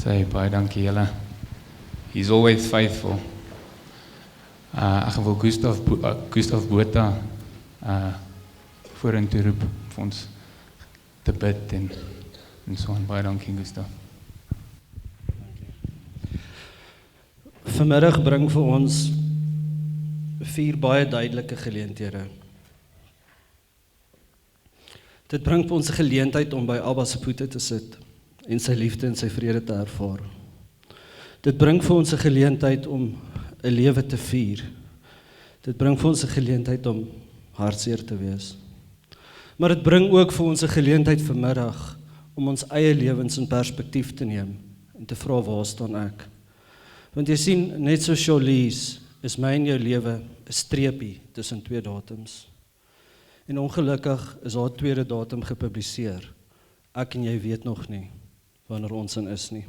Sê baie dankie julle. He's always faithful. Ek wil Gustav Botha vorentoe roep vir ons te bid en so aan. Baie dankie Gustav. Vanmiddag bring vir ons 4 baie duidelike geleenthede. Dit bring vir ons 'n geleentheid om by Abba se voete te sit en sy liefde en sy vrede te ervaar. Dit bring vir ons 'n geleentheid om 'n lewe te vier. Dit bring vir ons 'n geleentheid om hartseer te wees. Maar dit bring ook vir ons 'n geleentheid vanmiddag om ons eie lewens in perspektief te neem en te vra, waar staan ek? Want jy sien, net so Charlize, is my en jou lewe 'n streepie tussen 2 datums. En ongelukkig is haar tweede datum gepubliseer. Ek en jy weet nog nie wanneer ons in is nie.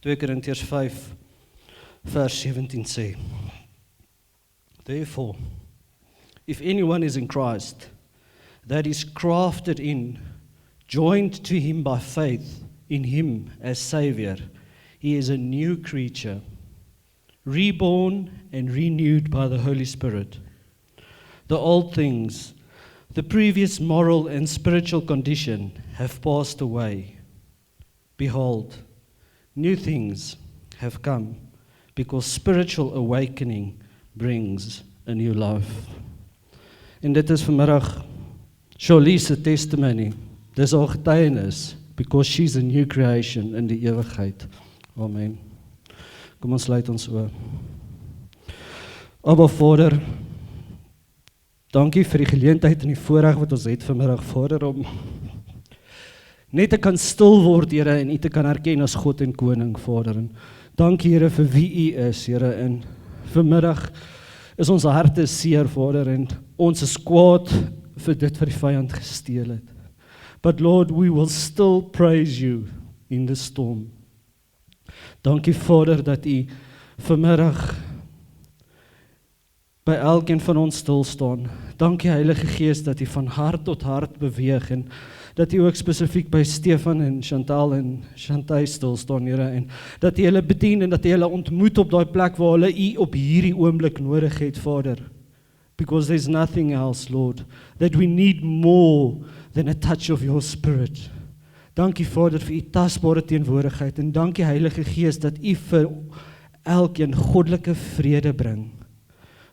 2 Korintiërs 5 vers 17 sê: Therefore, if anyone is in Christ, that is crafted in, joined to him by faith in him as Savior, he is a new creature, reborn and renewed by the Holy Spirit. The old things, the previous moral and spiritual condition have passed away. Behold, new things have come, because spiritual awakening brings a new life. En dit is vanmiddag Charlize se testimony. Dis haar getuienis, because she's a new creation in die ewigheid. Amen. Kom ons sluit ons oë. Abba Vader, dankie vir die geleentheid en die voorreg wat ons het vanmiddag, Vader, om net te kan stil word, Here, en U te kan erken as God en Koning, Vader. En dankie, Here, vir wie U is, Here, en vanmiddag is ons harte seer, Vader, en ons is kwaad vir dit wat die vyand gesteel het. But Lord, we will still praise you in the storm. Dankie, Vader, dat U vanmiddag by elkeen van ons stil staan. Dankie, Heilige Gees, dat U van hart tot hart beweeg en dat U ook spesifiek by Stefan en Chantal en Chantay stil staan, Here, en dat U hulle bedien en dat U hulle ontmoet op daai plek waar hulle U op hierdie oomblik nodig het, Vader. Because there's nothing else, Lord, that we need more than a touch of your Spirit. Dankie, Vader, vir U tasbare teenwoordigheid en dankie, Heilige Gees, dat U vir elkeen goddelike vrede bring.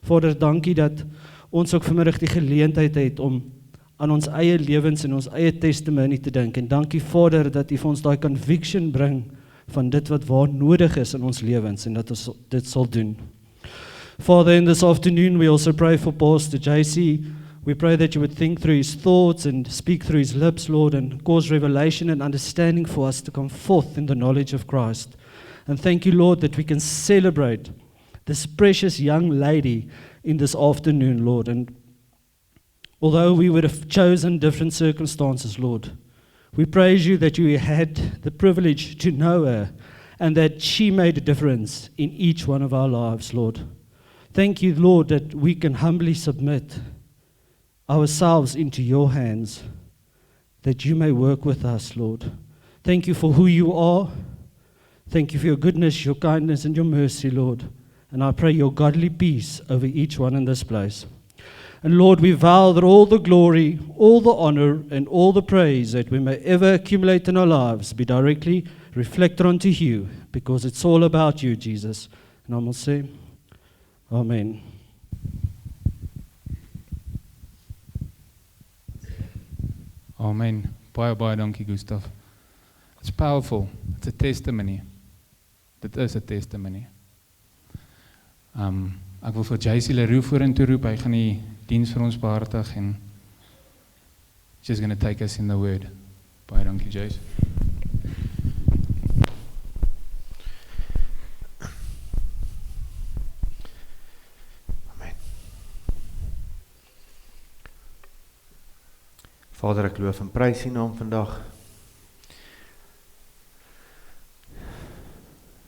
Vader, dankie dat ons ook vanmiddag die geleentheid het om aan ons eie lewens en ons eie testimony te dink. En dankie, Vader, dat U vir ons daai conviction bring van dit wat waar nodig is in ons lewens en dat ons dit sal doen. Father, in this afternoon we also pray for Pastor JC. We pray that you would think through his thoughts and speak through his lips, Lord, and cause revelation and understanding for us to come forth in the knowledge of Christ. And thank you, Lord, that we can celebrate this precious young lady in this afternoon, Lord. And although we would have chosen different circumstances, Lord, we praise you that you had the privilege to know her and that she made a difference in each one of our lives, Lord. Thank you, Lord, that we can humbly submit ourselves into your hands, that you may work with us, Lord. Thank you for who you are. Thank you for your goodness, your kindness, and your mercy, Lord. And I pray your godly peace over each one in this place. And Lord, we vow that all the glory, all the honor, and all the praise that we may ever accumulate in our lives be directly reflected onto you, because it's all about you, Jesus. And I'm going to say, Amen. Amen. Baie dankie, Gustav. It's powerful. It's a testimony. Dit is 'n testimony. Ek wil vir JC Leroux vorentoe roep. Hy gaan die diens vir ons behartig en she's going to take us in the word. Baie dankie, JC. Vader, ek loof en prys U naam vandag.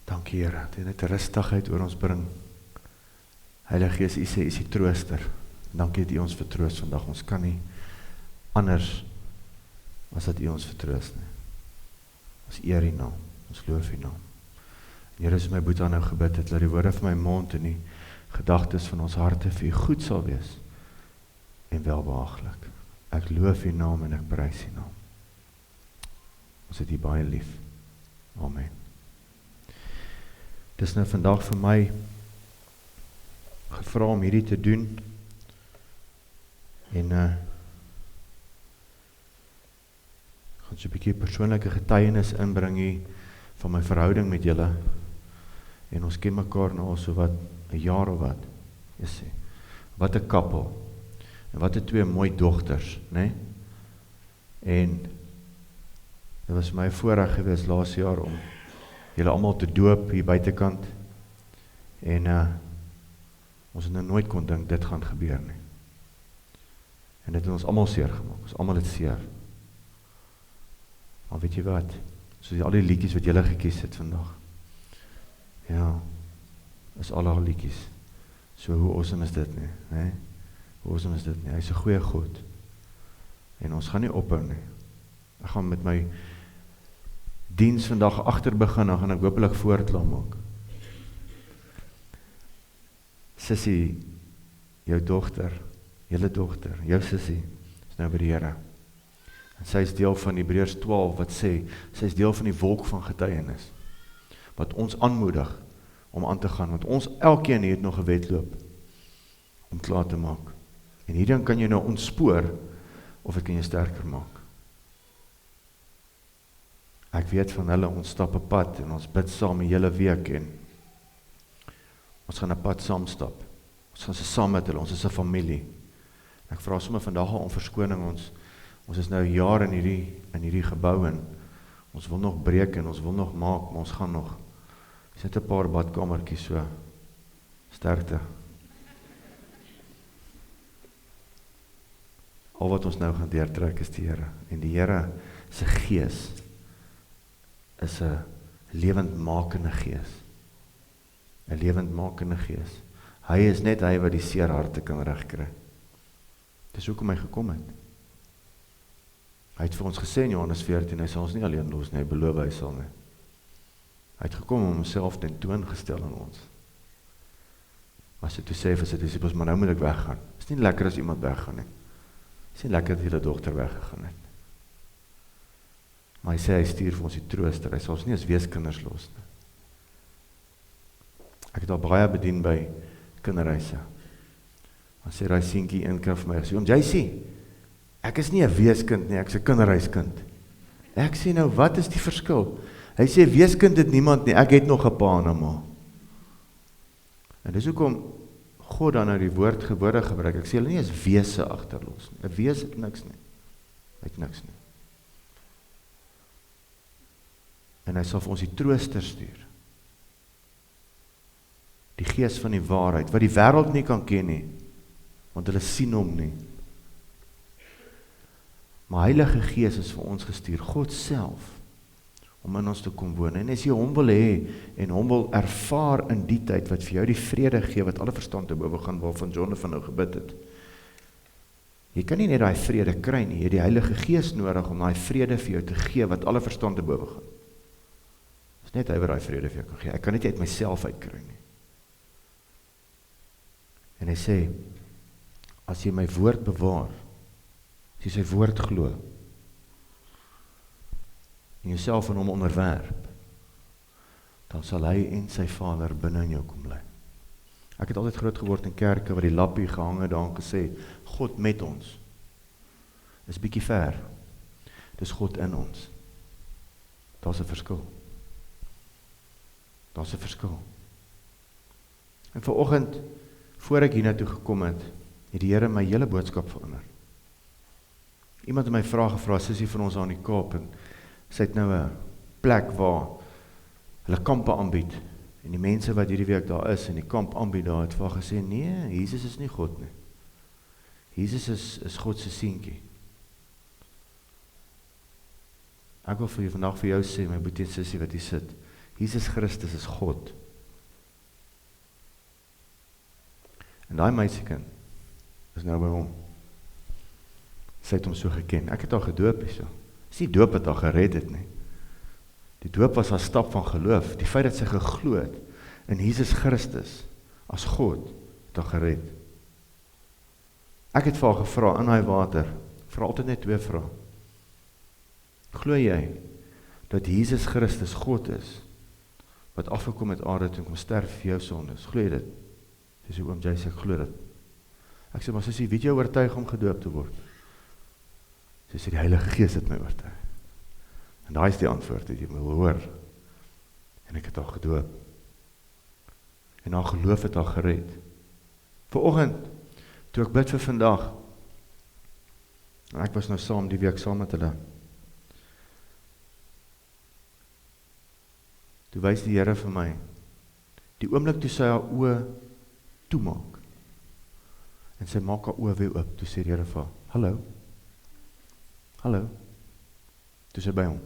Dankie, Here, dat U net rustigheid oor ons bring. Heilige Gees, U sê U is die trooster. Dankie dat U ons vertroos vandag. Ons kan nie anders as dat U ons vertroos nie. Ons eer U naam, ons loof U naam. Here, is my Boeta nou gebid het, laat die woorde van my mond en die gedagtes van ons harte vir U goed sal wees en welbehaaglik. Ek loof U naam en ek prys U naam. Ons het U baie lief. Amen. Dit is nou vandag vir my gevra om hierdie te doen en gaan so 'n bietjie persoonlike getuienis inbring hier van my verhouding met julle en ons ken mekaar nou al so wat 'n jaar of wat. Jy sê, wat 'n koppel en wat 'n twee mooi dogters, né? En dit was my voorreg gewees laas jaar om julle almal te doop hier buitekant en ons het nou nooit kon dink dit gaan gebeur nie. En dit het ons almal seer gemaak, ons almal het seer. Maar weet jy wat, soos al die liedjies wat julle gekies het vandag, ja, is al haar liedjies, so hoe awesome is dit nie, hè? Hoe awesome is dit nie, hy is 'n goeie God, en ons gaan nie ophou nie, ek gaan met my diens vandag agter begin, dan gaan ek hopelik voortklaar maak. Sissie, jou dogter, julle dogter, jou sissie, is nou by die Here. En sy is deel van Hebreërs 12 wat sê, sy is deel van die wolk van getuienis, wat ons aanmoedig om aan te gaan, want ons elkeen het nog 'n wedloop om klaar te maak. En hierin kan jy nou ontspoor, of dit kan jy sterker maak. Ek weet van hulle, ons stap 'n pad, en ons bid saam die hele week, en ons gaan 'n pad saam stap. Ons gaan saam met hulle, ons is 'n familie. Ek vra sommer vandag al om verskoning, ons is nou 'n jaar in hierdie gebou, en ons wil nog breek, en ons wil nog maak, maar ons gaan nog. Sit 'n paar badkamertjies so, sterkte. Al wat ons nou gaan deurtrek is die Here, en die Here se gees is 'n lewendmakende gees. 'n lewendmakende gees. Hy is net hy wat die seer harte kan regkry. Dis hoekom hy gekom het. Hy het vir ons gesê in Johannes 14, hy sal ons nie alleen los nie, hy beloof hy sal nie. Hy het gekom om homself ten toon gestel aan ons. As hy toe sê vir sy disippels, maar nou moet ek weggaan. Is nie lekker as iemand weggaan nie. Is nie lekker dat julle dogter weggegaan het. Maar hy sê, hy stuur vir ons die trooster, hy sal ons nie as weeskinders los nie. Ek het al baie bedien by kinderhuise. Dan sê daai seentjie een keer vir my, sê, jy sê, ek is nie 'n weeskind nie, ek is 'n kinderhuiskind. Ek sê nou, wat is die verskil? Hy sê, weeskind het niemand nie, ek het nog 'n pa en 'n ma. En dis hoekom God dan nou die woorde gebruik. Ek sê, hulle nie is wese agterlos nie. 'n Wees het niks nie. Hy het niks nie. En hy sal vir ons die trooster stuur. Die gees van die waarheid, wat die wêreld nie kan ken nie, want hulle sien hom nie. Maar Heilige Gees is vir ons gestuur, God self, om in ons te kom woon. En as jy hom wil hê, en hom wil ervaar in die tyd, wat vir jou die vrede gee, wat alle verstand te bowe gaan, waarvan Jonathan nou gebid het. Jy kan nie net daai vrede kry nie, jy het die Heilige Gees nodig, om daai vrede vir jou te gee, wat alle verstand te bowe gaan. Dis net hy wat daai vrede vir jou kan gee, ek kan dit uit myself uitkry nie. En hy sê, as jy my woord bewaar, as jy sy woord glo, en jouself in hom onderwerp, dan sal hy en sy Vader binne in jou kom bly. Ek het altyd groot geword in kerke, waar die lappie gehang het daar en gesê, God met ons. Dis bietjie ver. Dis God in ons. Daar's 'n verskil. Daar's 'n verskil. En vanoggend, voor ek hiernatoe gekom het die Here my hele boodskap verander. Iemand het my gevra, sussie van ons aan die Kaap, en sy het nou 'n plek waar hulle kampe aanbied, en die mense wat hierdie week daar is, en die kamp aanbied daar, het vir haar gesê, nee, Jesus is nie God nie. Jesus is God se seentjie. Ek wil vir vandag vir jou sê, my boetie en sussie wat hier sit, Jesus Christus is God. En daai meisiekind is nou by hom. Sy het hom so geken. Ek het haar gedoop hierso. Dis nie doop het haar gered het nie. Die doop was 'n stap van geloof. Die feit dat sy geglo het in Jesus Christus as God het haar gered. Ek het vir haar gevra in daai water, vra altyd net 2 vrae. Glo jy dat Jesus Christus God is, wat afgekom het aarde toe en kom sterf vir jou sondes? Glo jy dit? Sy sê, oom Jace, ek glo dit. Ek sê, maar sy sê, wie het jou oortuig om gedoop te word? Sy sê, die Heilige Gees het my oortuig. En daai is die antwoord wat jy wil hoor. En ek het haar gedoop. En haar geloof het haar gered. Vanoggend, toe ek bid vir vandag, en ek was nou saam die week saam met hulle, toe wys die Here vir my, die oomblik toe sy haar oë toemaak, en sy maak haar oë weer oop, toe sê die Here vir haar, hallo, toe sy by hom,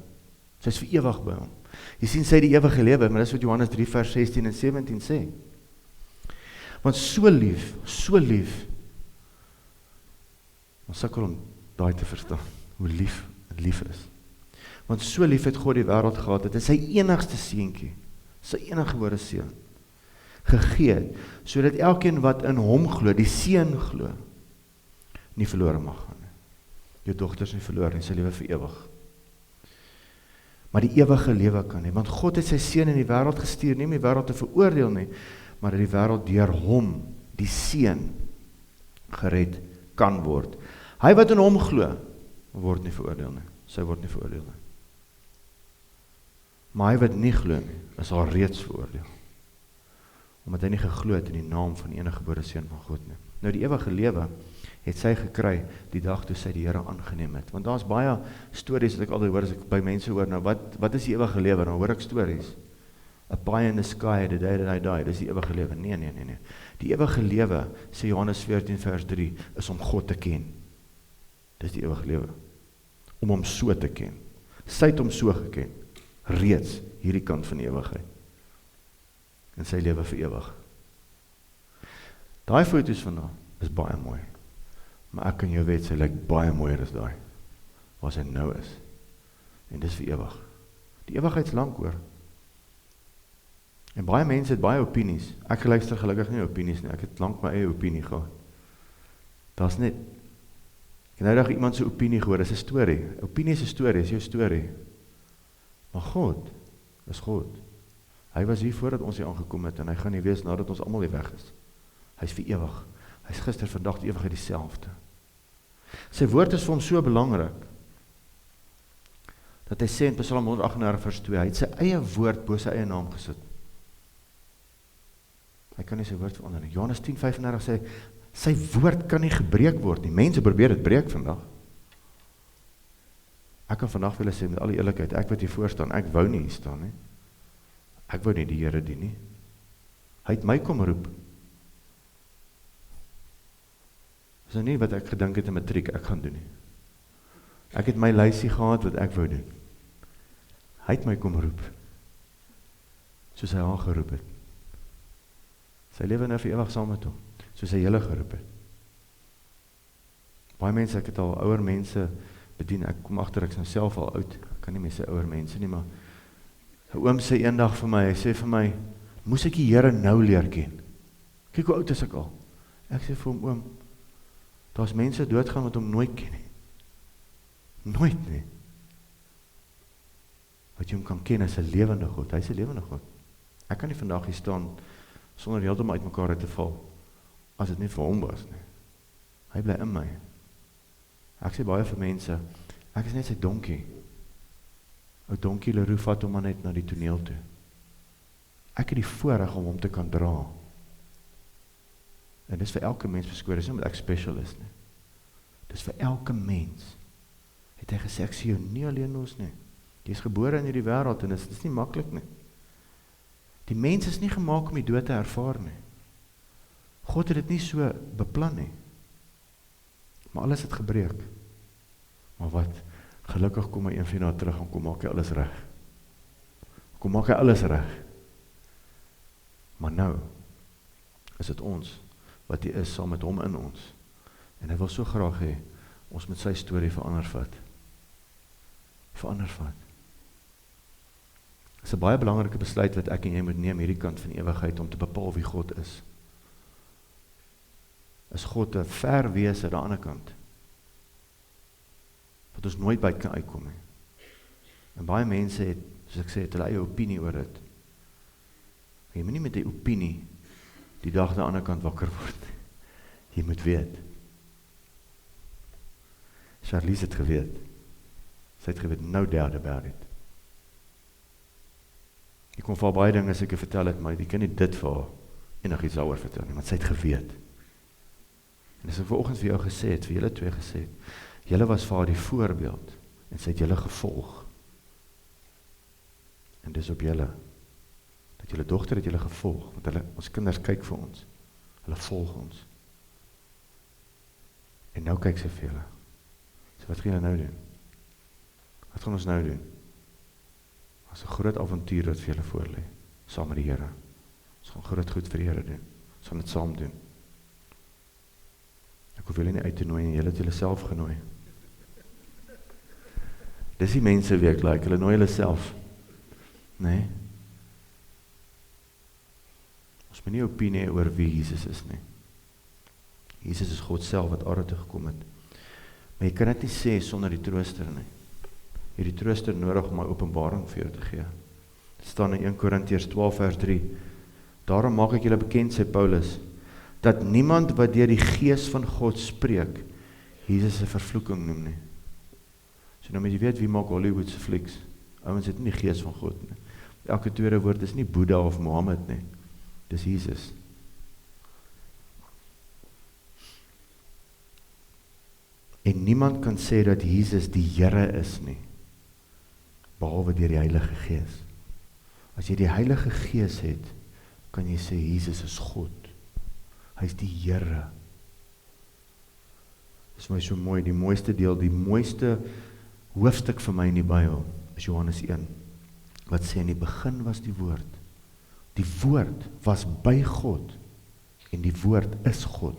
sy is vir ewig by hom, jy sien sy die ewige lewe, maar dis wat Johannes 3 vers 16 en 17 sê, want so lief, ons sukkel om daai te verstaan, hoe lief is, want so lief het God die wêreld gehad, het sy enigste seentjie, sy eniggebore seun, gegee het, sodat elkeen wat in hom glo, die seun glo, nie verlore mag gaan nie. Jou dogter is nie verlore nie, sy lewe vir ewig. Maar die ewige lewe kan nie, want God het sy seun in die wêreld gestuur, nie om die wêreld te veroordeel nie, maar dat die wêreld deur hom, die seun, gered kan word. Hy wat in hom glo, word nie veroordeel nie, sy word nie veroordeel nie. Maar hy wat nie glo nie, is al reeds veroordeel. Omdat hy nie geglo het in die naam van die enige gebore seun van God nie. Nou die ewige lewe het sy gekry die dag toe sy die Here aangeneem het. Want daar's baie stories wat ek altyd hoor as ek by mense hoor, nou wat is die ewige lewe? Dan hoor ek stories. A pie in the sky, the day that I die, dis die ewige lewe. Nee. Die ewige lewe, sê Johannes 14 vers 3, is om God te ken. Dis die ewige lewe. Om hom so te ken. Sy het hom so geken. Reeds hierdie kant van die ewigheid. En sy lewe vir ewig. Daai foto's van haar is baie mooi. Maar ek kan jou weet, sy lyk baie mooier as daai, waar sy nou is. En dis vir ewig. Die ewigheid is lank hoor. En baie mense het baie opinies. Ek luister gelukkig nie opinies nie. Ek het lank my eie opinie gehad. Daar's net, ek het nou dag iemand se opinie gehoor, dis 'n storie. Opinie is 'n storie, is jou storie. Maar God is God. Hy was hier voordat ons hier aangekom het en hy gaan nie wees nadat ons almal hier weg is. Hy is vir ewig. Hy is gister, vandag, die ewigheid dieselfde. Sy woord is vir hom so belangrik dat hy sê in Psalm 138 vers 2, hy het sy eie woord bo sy eie naam gesit. Hy kan nie sy woord verander nie. Johannes 10:35 sê, sy woord kan nie gebreek word nie. Mense probeer dit breek vandag. Ek kan vandag wil sê met al die eerlikheid, ek wat hier voor staan, ek wou nie hier staan nie. Ek wou nie die Here dien nie. Hy het my kom roep. Dis nou nie wat ek gedink het in matriek, ek gaan doen nie. Ek het my lysie gehad wat ek wou doen. Hy het my kom roep. Soos hy haar geroep het. Sy lewe nou vir ewig saam met hom, soos hy julle geroep het. Baie mense, ek het al ouer mense bedien, ek kom agter, ek is nou self al oud, ek kan nie meer sê ouer mense nie, maar 'n oom sê eendag vir my, hy sê vir my, moes ek die Here nou leer ken? Kyk hoe oud is ek al. Ek sê vir hom, oom, daar's mense doodgaan wat hom nooit ken nie. Nooit nie. Wat jy hom kan ken is 'n lewende God, hy is 'n lewende God. Ek kan nie vandag hier staan sonder heeltemal uitmekaar uit te val, as dit nie vir hom was nie. Hy bly in my. Ek sê baie vir mense, ek is net sy donkie. Ou donkie Leroux vat hom maar net na die toneel toe. Ek het die voorreg om hom te kan dra. En dis vir elke mens beskore, dis nie omdat ek special is nie. Dis vir elke mens. Het hy gesê, ek sê jou nie alleen los nie. Jy is gebore in hierdie wêreld en dis nie maklik nie. Die mens is nie gemaak om die dood te ervaar nie. God het dit nie so beplan nie. Maar alles het gebreek. Maar wat? Gelukkig kom hy een van jaar terug en kom maak hy alles reg. Kom maak hy alles reg. Maar nou is dit ons wat hy is saam met hom in ons. En hy wil so graag hê ons met sy storie verander vat. Verander vat. Dis 'n baie belangrike besluit wat ek en jy moet neem hierdie kant van ewigheid om te bepaal wie God is. Is God 'n ver wees aan die ander kant? Wat ons nooit by kan uitkom nie. En baie mense het, soos ek sê, het hulle eie opinie oor dit. Jy moet nie met die opinie die dag aan die ander kant wakker word. Jy moet weet. Charlize het geweet. Sy het geweet, no doubt about it. Ek kon vir baie dinge as ek vertel het, maar ek kan nie dit vir haar enigiets daaroor vertel nie, want sy het geweet. En as ek vanoggend vir jou gesê het, vir julle twee gesê het, julle was vir haar die voorbeeld, en sy het julle gevolg. En dis op julle, dat julle dogter het julle gevolg, want hulle, ons kinders kyk vir ons, hulle volg ons. En nou kyk sy vir julle. So wat gaan julle nou doen? Wat gaan ons nou doen? As 'n groot avontuur wat vir julle voorlê, saam met die Here. Ons gaan groot goed vir die Here doen. Ons gaan dit saam doen. Ek hoef julle nie uit te nooi, en julle het julle self genooi. Dis die mense wie ek like, hulle nooi hulle self. Nee. Ons moet nie opinie hê oor wie Jesus is nie. Jesus is God self wat aarde toe gekom het. Maar jy kan dit nie sê sonder die trooster nie. Jy het die trooster nodig om my openbaring vir jou te gee. Dit staan in 1 Korintiërs 12 vers 3. Daarom maak ek julle bekend, sê Paulus, dat niemand wat deur die Gees van God spreek, Jesus 'n vervloeking noem nie. So nou moet jy weet wie maak Hollywood se flieks. Ouens het nie die Gees van God nie. Elke tweede woord is nie Boeddha of Mohammed nie. Dis Jesus. En niemand kan sê dat Jesus die Here is nie, behalwe deur die Heilige Gees. As jy die Heilige Gees het, kan jy sê Jesus is God. Hy is die Here. Dis my so mooi, die mooiste deel, die mooiste hoofstuk vir my in die Bybel, is Johannes 1, wat sê in die begin was die woord. Die woord was by God, en die woord is God.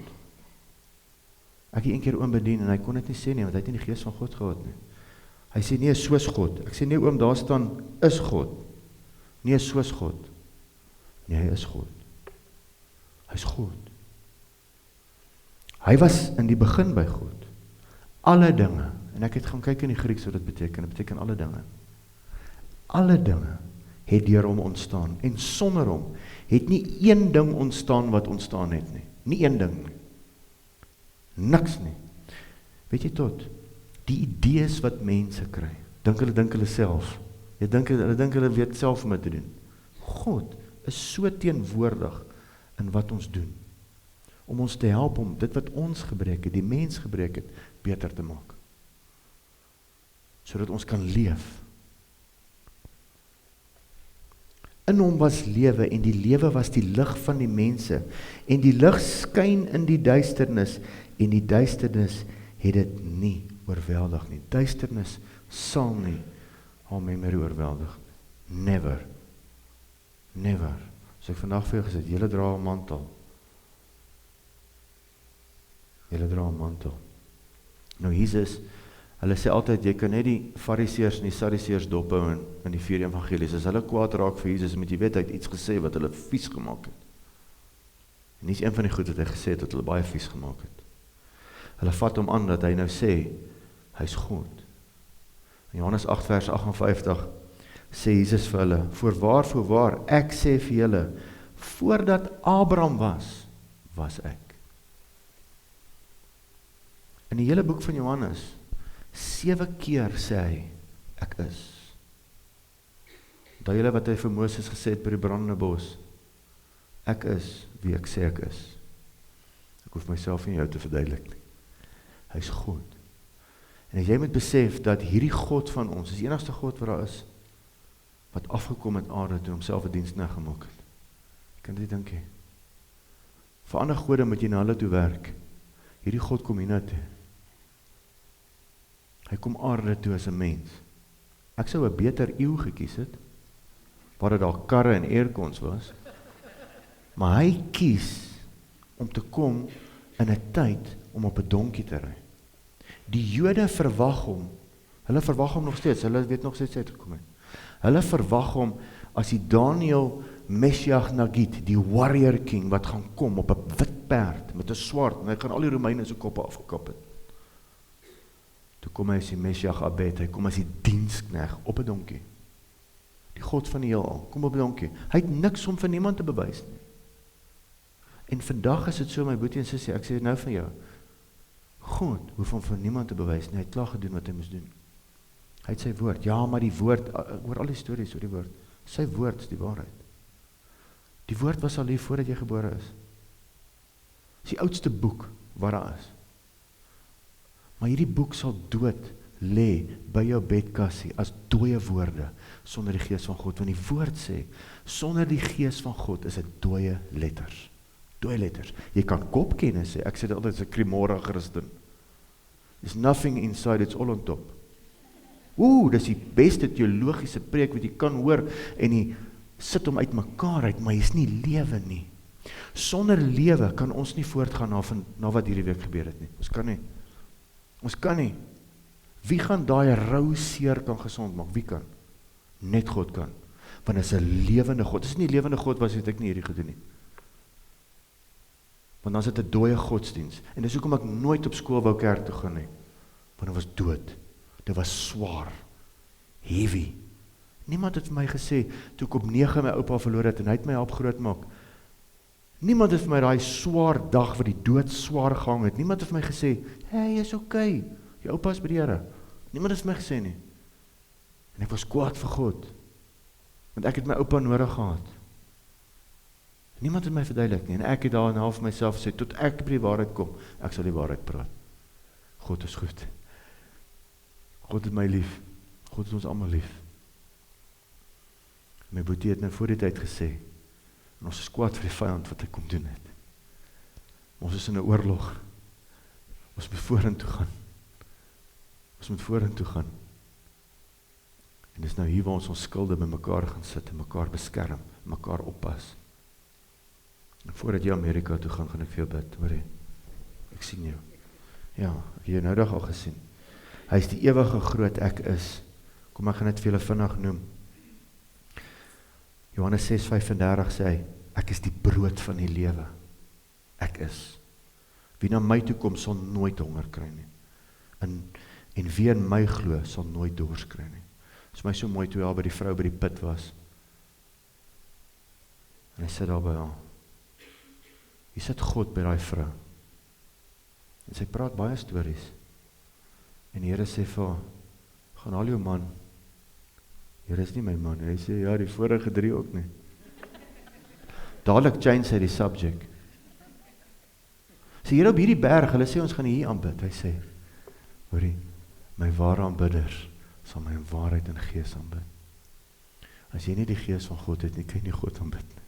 Ek het een keer oom bedien, en hy kon dit nie sê nie, want hy het nie die Gees van God gehad nie. Hy sê, nee, soos God. Ek sê, nee oom, daar staan, is God. Nee, soos God. Nee, hy is God. Hy is God. Hy was in die begin by God. Alle dinge, en ek het gaan kyk in die Grieks wat dit beteken alle dinge. Alle dinge het deur hom ontstaan, en sonder hom het nie een ding ontstaan wat ontstaan het nie. Nie een ding nie. Niks nie. Weet jy tot, die idees wat mense kry, dink hulle self. Jy dink hulle weet self om dit te doen. God is so teenwoordig in wat ons doen, om ons te help om dit wat ons gebreek het, die mens gebreek het, beter te maak. Sodat ons kan leef. In hom was lewe, en die lewe was die lig van die mense, en die lig skyn in die duisternis, en die duisternis het dit nie oorweldig nie. Duisternis sal nie haar memory oorweldig. Never. Never. So ek vandag vir jou gesê, julle dra 'n mantel. Julle dra 'n mantel. Nou Jesus, hulle sê altyd, jy kan net die Fariseërs en die Sadduseërs dophou in die 4 evangelies. As hulle kwaad raak vir Jesus, moet jy weet, hy het iets gesê wat hulle vies gemaak het. En dis een van die goed wat hy gesê het, wat hulle baie vies gemaak het. Hulle vat hom aan dat hy nou sê, hy is God. In Johannes 8 vers 58 sê Jesus vir hulle, voorwaar, ek sê vir julle, voordat Abraham was ek. In die hele boek van Johannes, 7 keer sê hy, ek is. Daai hele wat hy vir Moses gesê het by die brandende bos, ek is wie ek sê ek is. Ek hoef myself en jou te verduidelik nie. Hy is God. En as jy moet besef dat hierdie God van ons, is die enigste God wat daar is, wat afgekom het aarde toe homself 'n diensknegt gemaak het. Jy kan dit dink hê. Vir ander gode moet jy na hulle toe werk. Hierdie God kom hier nou toe. Hy kom aarde toe as 'n mens. Ek sou 'n beter eeu gekies het, waar dit daar karre en aircons was, maar hy kies om te kom in 'n tyd om op 'n donkie te ry. Die Jode verwag hom, hulle verwag hom nog steeds, hulle weet nog steeds uitgekom het. Hulle verwag hom as die Daniel Mesjag Nagid, die warrior king, wat gaan kom op 'n wit perd, met 'n swaard, en hy gaan al die Romeine se koppe afgekap het. Toe kom hy as die Mesjag Abed, hy kom as die dienskneg op 'n donkie. Die God van die heelal, kom op 'n donkie. Hy het niks om vir niemand te bewys nie. En vandag is dit so, my boetie en sussie, ek sê nou vir jou, God hoef om vir niemand te bewys nie, hy het klaar gedoen wat hy moes doen. Hy het sy woord, ja, maar die woord, oor al die stories oor die woord, sy woord is die waarheid. Die woord was al hier voordat jy gebore is. Dis die oudste boek wat daar is. Maar hierdie boek sal dood lê by jou bedkassie as dooie woorde, sonder die gees van God, want die woord sê, sonder die gees van God is dit dooie letters. Dooie letters. Jy kan kopkennis sê, ek sê dit altyd as 'n krimora Christen. There's nothing inside, it's all on top. Dis die beste teologiese preek wat jy kan hoor, en jy sit hom uit mekaar uit, maar jy's nie lewe nie. Sonder lewe kan ons nie voortgaan na wat hierdie week gebeur het nie. Ons kan nie. Wie gaan daai rou seer kan gesond maak? Wie kan? Net God kan. Want is 'n lewende God. As dit nie 'n lewende God was, het ek nie hierdie gedoen nie. Want dan is dit 'n dooie godsdiens. En dis hoekom ek nooit op skool wou kerk toe gaan nie. Want dit was dood. Dit was swaar. Heavy. Niemand het vir my gesê, toe ek op 9 my oupa verloor het, en hy het my help grootmaak. Niemand het vir my daai swaar dag, wat die dood swaar gehang het, niemand het vir my gesê, hey, is okay, jou oupa is by die Here. Niemand het vir my gesê nie. En ek was kwaad vir God, want ek het my oupa nodig gehad. Niemand het my verduidelik nie, en ek het daar en half myself gesê, tot ek by die waarheid kom, ek sal die waarheid praat. God is goed. God het my lief. God het ons almal lief. My boetie het nou voor die tyd gesê, en ons is kwaad vir die vyand wat hy kom doen het. Ons is in 'n oorlog. Ons moet vorentoe gaan. Ons moet vorentoe gaan. En dis nou hier waar ons skulde by mekaar gaan sit, en mekaar beskerm, en mekaar oppas. En voordat jy Amerika toe gaan ek vir jou bid, hoor jy? Ek sien jou. Ja, ek het jou nou dag al gesien. Hy is die ewige groot ek is. Kom, ek gaan dit vir julle vinnig noem. Johannes 6:35 sê hy, ek is die brood van die lewe. Ek is. Wie na my toe kom, sal nooit honger kry nie. En wie in my glo, sal nooit dors kry nie. Dit is my so mooi toe hy al by die vrou by die put was. En hy sit daar by haar. Hier sit God by daai vrou. En sy praat baie stories. En die Here sê vir haar, gaan haal jou man. Here is nie my man. En hy sê, ja, die vorige 3 ook nie. Dadelik change hy die subject. Sê, hier op hierdie berg, hulle sê ons gaan hier aanbid. Hy sê, hoorie, my ware aanbidders sal my in waarheid en gees aanbid. As jy nie die gees van God het nie, kan jy nie God aanbid nie.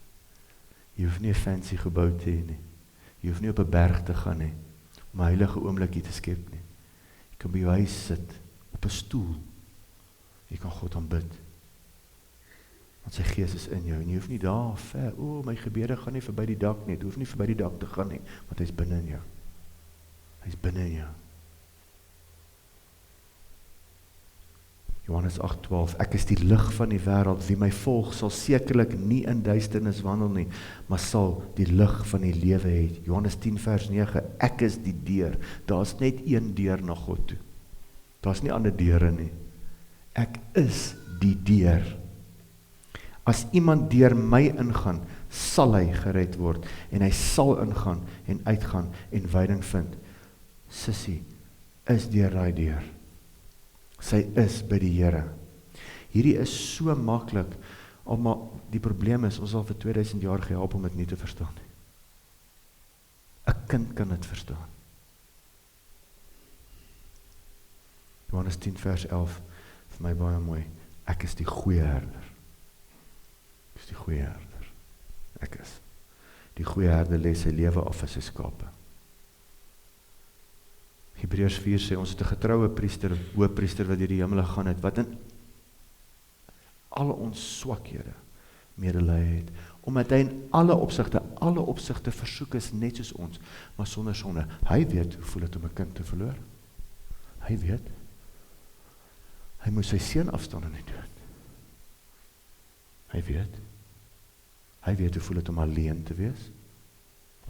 Jy hoef nie 'n fancy gebou te hê nie. Jy hoef nie op 'n berg te gaan nie, om 'n heilige oomblikie te skep nie. Jy kan by jou huis sit, op 'n stoel. Jy kan God aanbid. Want sy gees is in jou, en jy hoef nie daar ver, my gebede gaan nie verby die dak nie, jy hoef nie verby die dak te gaan nie, want hy is binne in jou. Hy is binne in jou. Johannes 8:12, ek is die lig van die wêreld, wie my volg sal sekerlik nie in duisternis wandel nie, maar sal die lig van die lewe hê. Johannes 10:9, ek is die deur, daar is net een deur na God toe. Daar is nie ander deure nie. Ek is die deur. As iemand deur my ingaan, sal hy gered word, en hy sal ingaan en uitgaan en veiding vind. Sissie, is deur daai deur. Sy is by die Here. Hierdie is so maklik, maar die probleem is, ons al vir 2000 jaar gehelp om dit nie te verstaan nie. 'n kind kan dit verstaan. Johannes 10:11, vir my baie mooi, ek is die goeie herder. Ek is die goeie herder. Ek is. Die goeie herder lê sy lewe af vir sy skape. Hebreërs 4 sê, ons het 'n getroue priester, hoëpriester wat deur die hemele gaan het, wat in alle ons swakhede medelee het, omdat hy in alle opsigte versoek is, net soos ons, maar sonder sonde. Hy weet hoe voel dit om 'n kind te verloor. Hy weet. Hy moes sy seun afstaan in die dood. Hy weet. Hy weet hoe voel het om alleen te wees.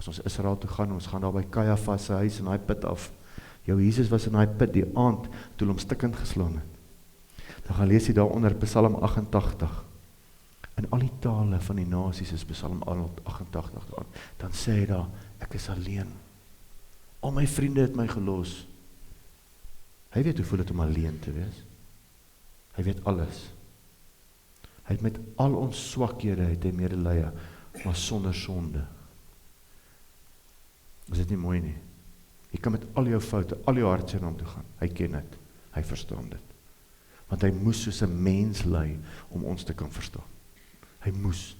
As ons Israel toe gaan, ons gaan daar by Kajafas se huis in daai put af. Jou Jesus was in daai put die aand toe hulle hom stikkend geslaan het. Dan gaan lees jy daaronder Psalm 88. In al die tale van die nasies is Psalm 88. Dan sê hy daar, ek is alleen. Al my vriende het my gelos. Hy weet hoe voel het om alleen te wees. Hy weet alles. Hy het met al ons swakhede het hy medelee, maar sonder sonde. Is dit nie mooi nie? Jy kan met al jou foute, al jou hartseer na hom toe gaan. Hy ken dit. Hy verstaan dit. Want hy moes soos 'n mens ly om ons te kan verstaan. Hy moes.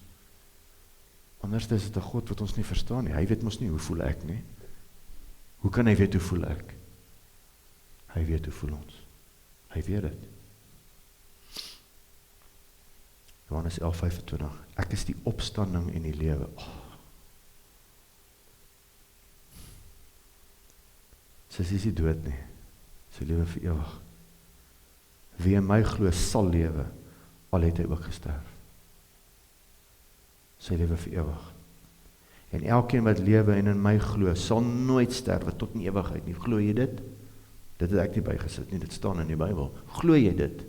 Anders is dit 'n God wat ons nie verstaan nie. Hy weet mos nie hoe voel ek nie. Hoe kan hy weet hoe voel ek? Hy weet hoe voel ons. Hy weet dit. Johannes 11:25. Ek is die opstanding en die lewe. Sy is nie dood nie. Sy lewe vir ewig. Wie in my glo sal lewe, al het hy ook gesterf. Sy lewe vir ewig. En elkeen wat lewe en in my glo, sal nooit sterwe tot in ewigheid nie. Glo jy dit? Dit het ek nie bygesit nie, dit staan in die Bybel. Glo jy dit?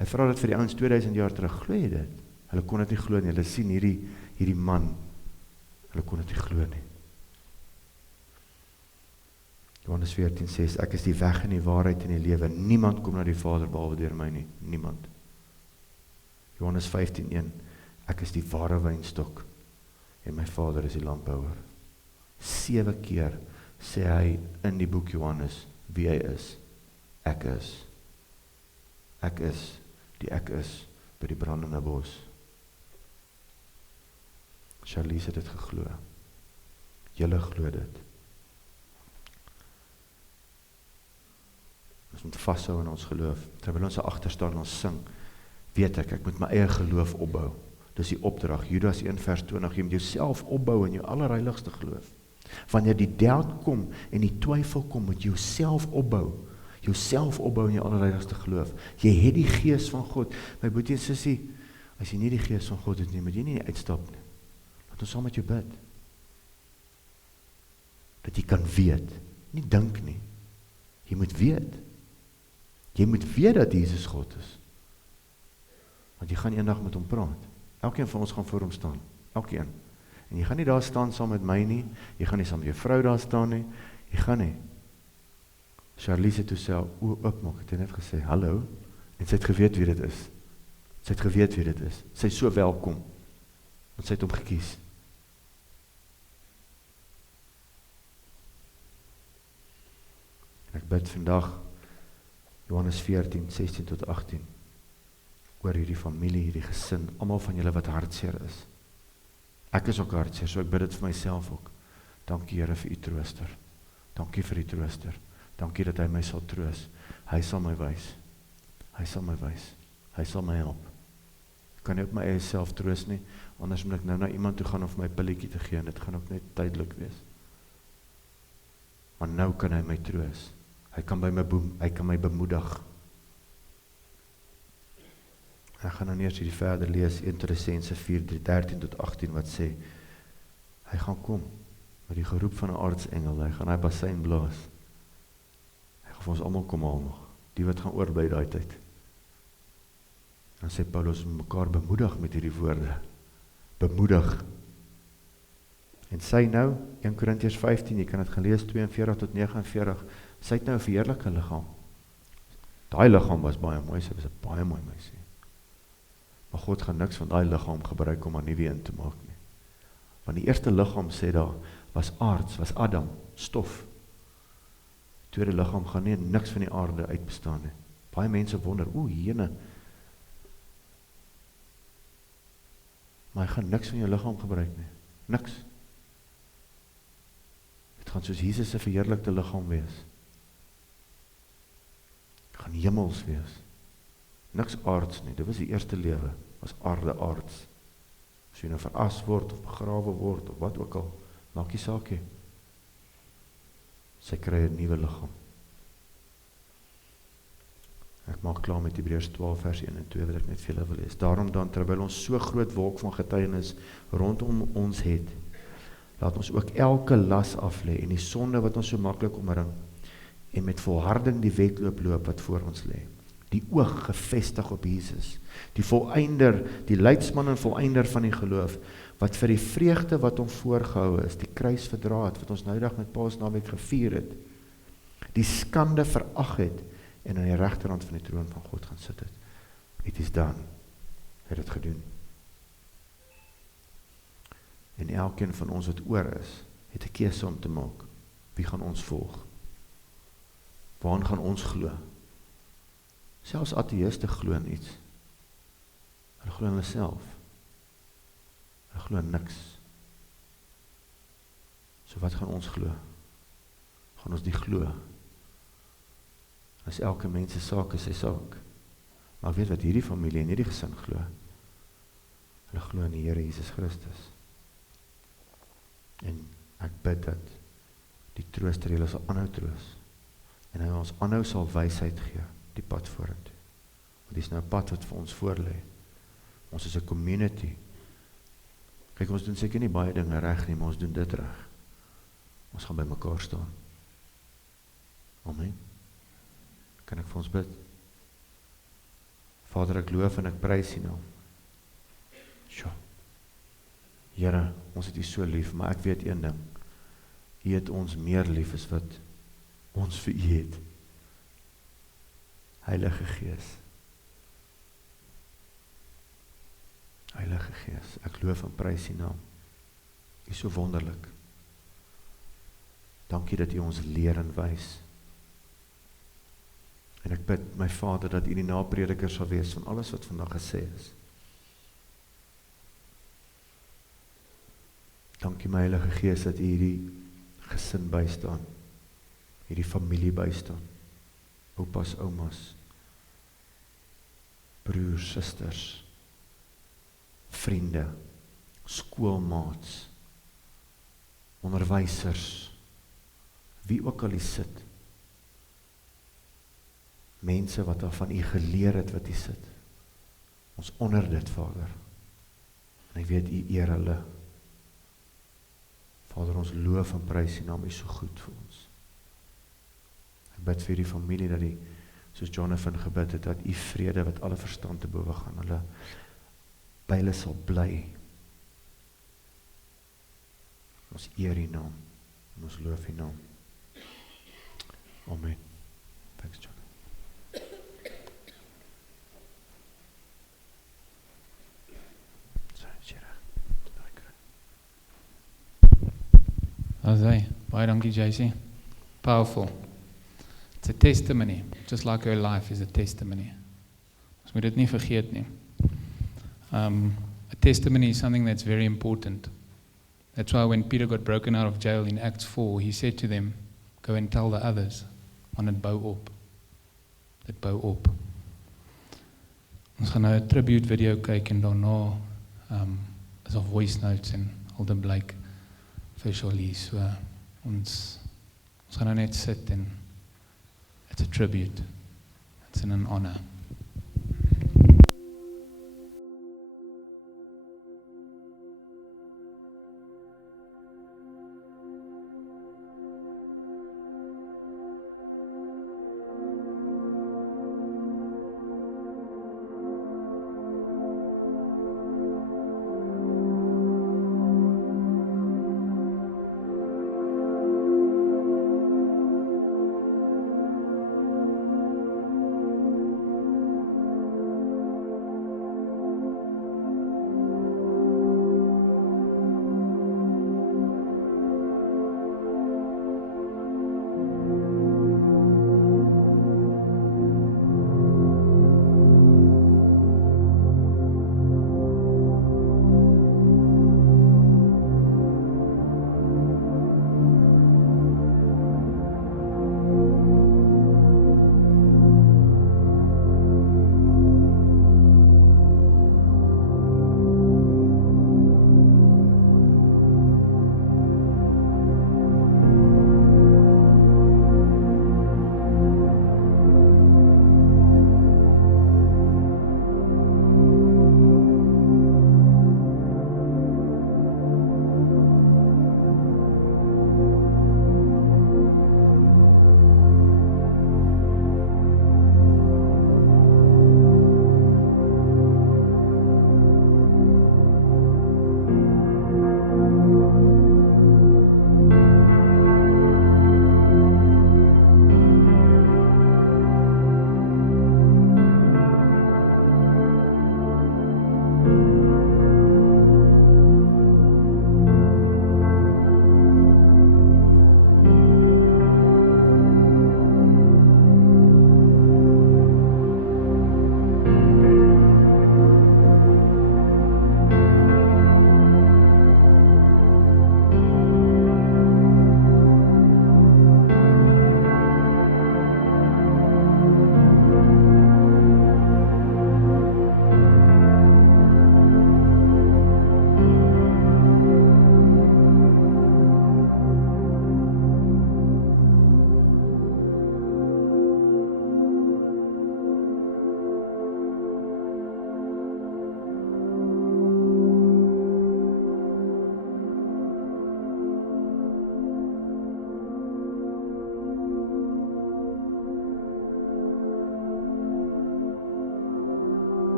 Hy vra dit vir die ouens 2000 jaar terug, glo jy dit? Hulle kon dit nie glo nie, hulle sien hierdie man, hulle kon dit nie glo nie. Johannes 14 sê, ek is die weg en die waarheid en die lewe, niemand kom na die Vader behalwe deur my nie, niemand. Johannes 15:1, ek is die ware wynstok, en my Vader is die landbouer. 7 keer sê hy in die boek Johannes, wie hy is. Ek is. Ek is, die ek is, by die brandende bos. Charlize het dit geglo. Julle glo dit. Ons moet vashou in ons geloof. Terwyl ons agter staan en ons sing, weet ek moet my eie geloof opbou. Dis die opdrag, Judas 1:20, jy moet jouself opbou in jou allerheiligste geloof. Wanneer die doubt kom en die twyfel kom, moet jy jouself opbou. Jouself opbou in jou allerheiligste geloof. Jy het die gees van God. My boetie en sussie, as jy nie die gees van God het nie, moet jy nie uitstap nie. Laat ons saam met jou bid. Dat jy kan weet, nie dink nie. Jy moet weet. Jy moet weet dat Jesus God is. Want jy gaan eendag met hom praat. Elkeen van ons gaan voor hom staan. Elkeen. En jy gaan nie daar staan saam met my nie. Jy gaan nie saam met jou vrou daar staan nie. Jy gaan nie. Charlize het toe sy oë oopmaak, het hy net gesê, hallo, en sy het geweet wie dit is. Sy het geweet wie dit is. Sy is so welkom, want sy het hom gekies. En ek bid vandag, Johannes 14:16-18, oor hierdie familie, hierdie gesin, almal van julle wat hartseer is. Ek is ook hartseer, so ek bid dit vir myself ook. Dankie Here vir u trooster. Dankie vir die trooster. Dankie dat hy my sal troos. Hy sal my wys. Hy sal my wys. Hy sal my help. Ek kan nie op my eie self troos nie, anders moet ek nou na iemand toe gaan om my pilletjie te gee, en dit gaan ook net tydelik wees. Maar nou kan hy my troos. Hy kan my bemoedig. Ek gaan nou eers hierdie verder lees, 1 Tessalonisense 4:13-18, wat sê, hy gaan kom, met die geroep van 'n aartsengel, hy gaan hy bassein blaas. Hy gaan vir ons almal kom haal nog, die wat gaan oorbly daai tyd. Dan sê Paulus, mekaar bemoedig met hierdie woorde, bemoedig. En sy nou, 1 Korintiërs 15, jy kan dit gaan lees, 42-49, sy het nou 'n verheerlike liggaam. Daai liggaam was baie mooi, sy was 'n baie mooi meisie. Maar God gaan niks van daai liggaam gebruik om haar nie weer in te maak nie. Want die eerste liggaam, sê daar, was aards, was Adam, stof. Tweede liggaam gaan nie niks van die aarde uitbestaan nie. Baie mense wonder, jene. Maar hy gaan niks van jou liggaam gebruik nie. Niks. Het gaan soos Jesus se verheerlikte liggaam wees. Het gaan hemels wees. Niks aards nie, dit was die eerste lewe, was aarde aards. As jy nou veras word, of begrawe word, of wat ook al, maak nie saak nie. Sy kry 'n nuwe liggaam. Ek maak klaar met Hebreërs 12 vers 1 en 2 wat ek net vir julle wil lees. Daarom dan, terwyl ons so groot wolk van getuienis rondom ons het, laat ons ook elke las af lê en die sonde wat ons so maklik omring, en met volharding die wedloop loop wat voor ons lê. Die oog gefestig op Jesus, die volëinder, die leidsman en volëinder van die geloof, wat vir die vreugde wat hom voorgehou is, die kruis verdra het, wat ons nou dag met Paasnaweek gevier het, die skande verag het, en aan die regterhand van die troon van God gaan sit het. It is done. Het het gedoen. En elkeen van ons wat oor is, het 'n keuse om te maak. Wie gaan ons volg? Waaraan gaan ons glo? Selfs ateïste glo in iets. Hulle glo in hulle self. Hulle glo in niks. So wat gaan ons glo? Gaan ons die glo? As elke mens se saak is sy saak. Maar ek weet wat hierdie familie en hierdie gesin glo. Hulle glo in die Here Jesus Christus. En ek bid dat die trooster julle sal aanhou troos. En hy ons aanhou sal wysheid gee, die pad vorentoe. Want dis nou 'n pad wat vir ons voorlê. Ons is 'n community. Kyk, ons doen seker nie baie dinge reg nie, maar ons doen dit reg. Ons gaan by mekaar staan. Amen. Kan ek vir ons bid? Vader, ek loof en ek prys U naam. Sjoe. Here, ons het U so lief, maar ek weet een ding. U het ons meer lief as wat ons vir U het. Heilige Gees. Heilige Gees, ek loof en prys U naam. U is so wonderlik. Dankie dat U ons leer en wys. En ek bid my Vader dat U die naprediker sal wees van alles wat vandag gesê is. Dankie my Heilige Gees dat U hierdie gesin bystaan, hierdie familie bystaan, oupas, oumas, broers, susters, vriende, skoolmaats, onderwysers, wie ook al hier sit, mense wat al van U geleer het wat U sit, ons onder dit, Vader, en ek weet U eer hulle. Vader, ons loof en prys U naam, U is so goed vir ons. Ek bid vir die familie dat die, soos Jonathan gebid het, dat U vrede wat alle verstand te bowe gaan, hulle by hulle sal bly. Ons eer U naam, en ons loof U naam. Amen. Thanks, John. As hy, baie dankie JC. Powerful. It's a testimony, just like her life is a testimony. Ons moet dit nie vergeet nie. A testimony is something that's very important. That's why when Peter got broken out of jail in Acts 4, he said to them, go and tell the others, want dit bou op. Dit bou op. Ons gaan nou 'n tribute video kyk en daarna is daar voice notes en Alden Blake visually, so ons gaan nou net sit en it's a tribute, it's an honor.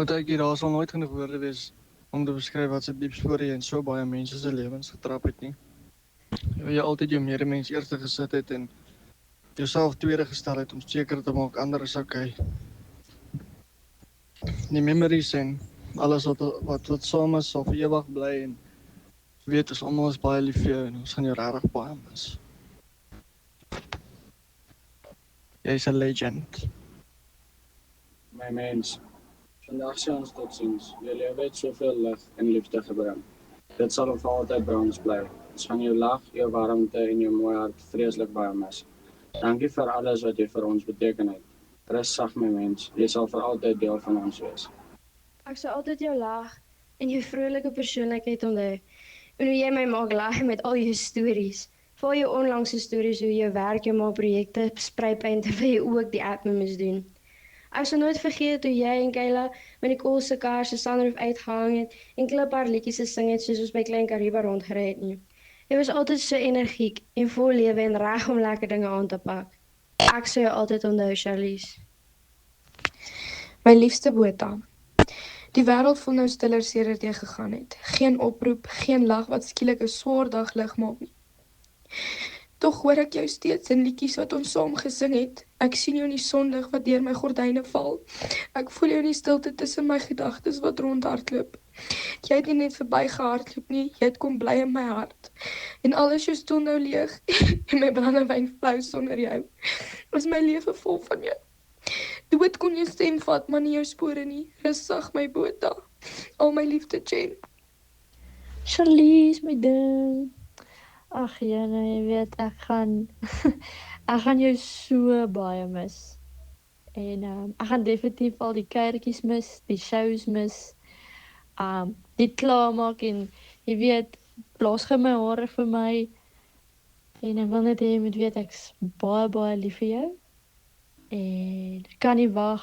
Goed, ek hier, daar sal nooit genoeg woorde wees om te beskryf wat se diep spore jy in so baie mense se lewens getrap het nie. Jy altyd jou medemens eerste gesit het en jouself tweede gestel het om seker te maak ander is okay. Die memories en alles wat saam is sal vir ewig bly en weet ons almal is baie lief vir jou en ons gaan jou regtig baie mis. Jy's 'n legend. My mens, vandag sê ons totsiens. Jou lewe het soveel lig en liefde gebring. Dit sal vir altyd by ons bly. Ons gaan jou lag, jou warmte en jou mooi hart vreeslik baie mis. Dankie vir alles wat jy vir ons beteken het. Rus sag my mens, jy sal vir altyd deel van ons wees. Ek sal altyd jou lag en jou vrolike persoonlikheid onthou. En hoe jy my maak lag met al jou stories. Vir jou onlangse stories hoe jou werk, jou maak projekte, spruitpaint en jy ook die app moes doen. Ek sal nooit vergeet hoe jy en Kayla met die koolse kar se sunroof uitgehang het en klipbaar liedjies gesing het soos ons by Klein Kariba rondgery het nie. Jy was altyd so energiek en vol lewe en reg om lekker dinge aan te pak. Ek sal jou altyd onthou, Charlize. My liefste Botha. Die wêreld voel nou stiller sedert jy gegaan het. Geen oproep, geen lag wat skielik 'n swaar dag lig maak nie. Tog hoor ek jou steeds in liedjies wat ons saam gesing het. Ek sien jou in die sonlig wat deur my gordyne val. Ek voel jou in die stilte tussen my gedagtes wat rondhardloop. Jy het nie net verbygehardloop nie, jy het kom bly in my hart. En alles jou stoel nou leeg en my brandewyn flou sonder jou. Is my lewe vol van jou. Dood kon jou stem vat, maar nie jou spore nie. Rus sag my Botha. Al my liefde, Jen. Charlize, my ding. Ag jene, jy weet, ek gaan jou so baie mis. En ek gaan definitief al die kuiertjies mis, die shows mis. Die klaarmaak en jy weet, blaas jy my hare vir my. En ek wil net hê jy moet weet, ek's baie, baie lief vir jou. En ek kan nie wag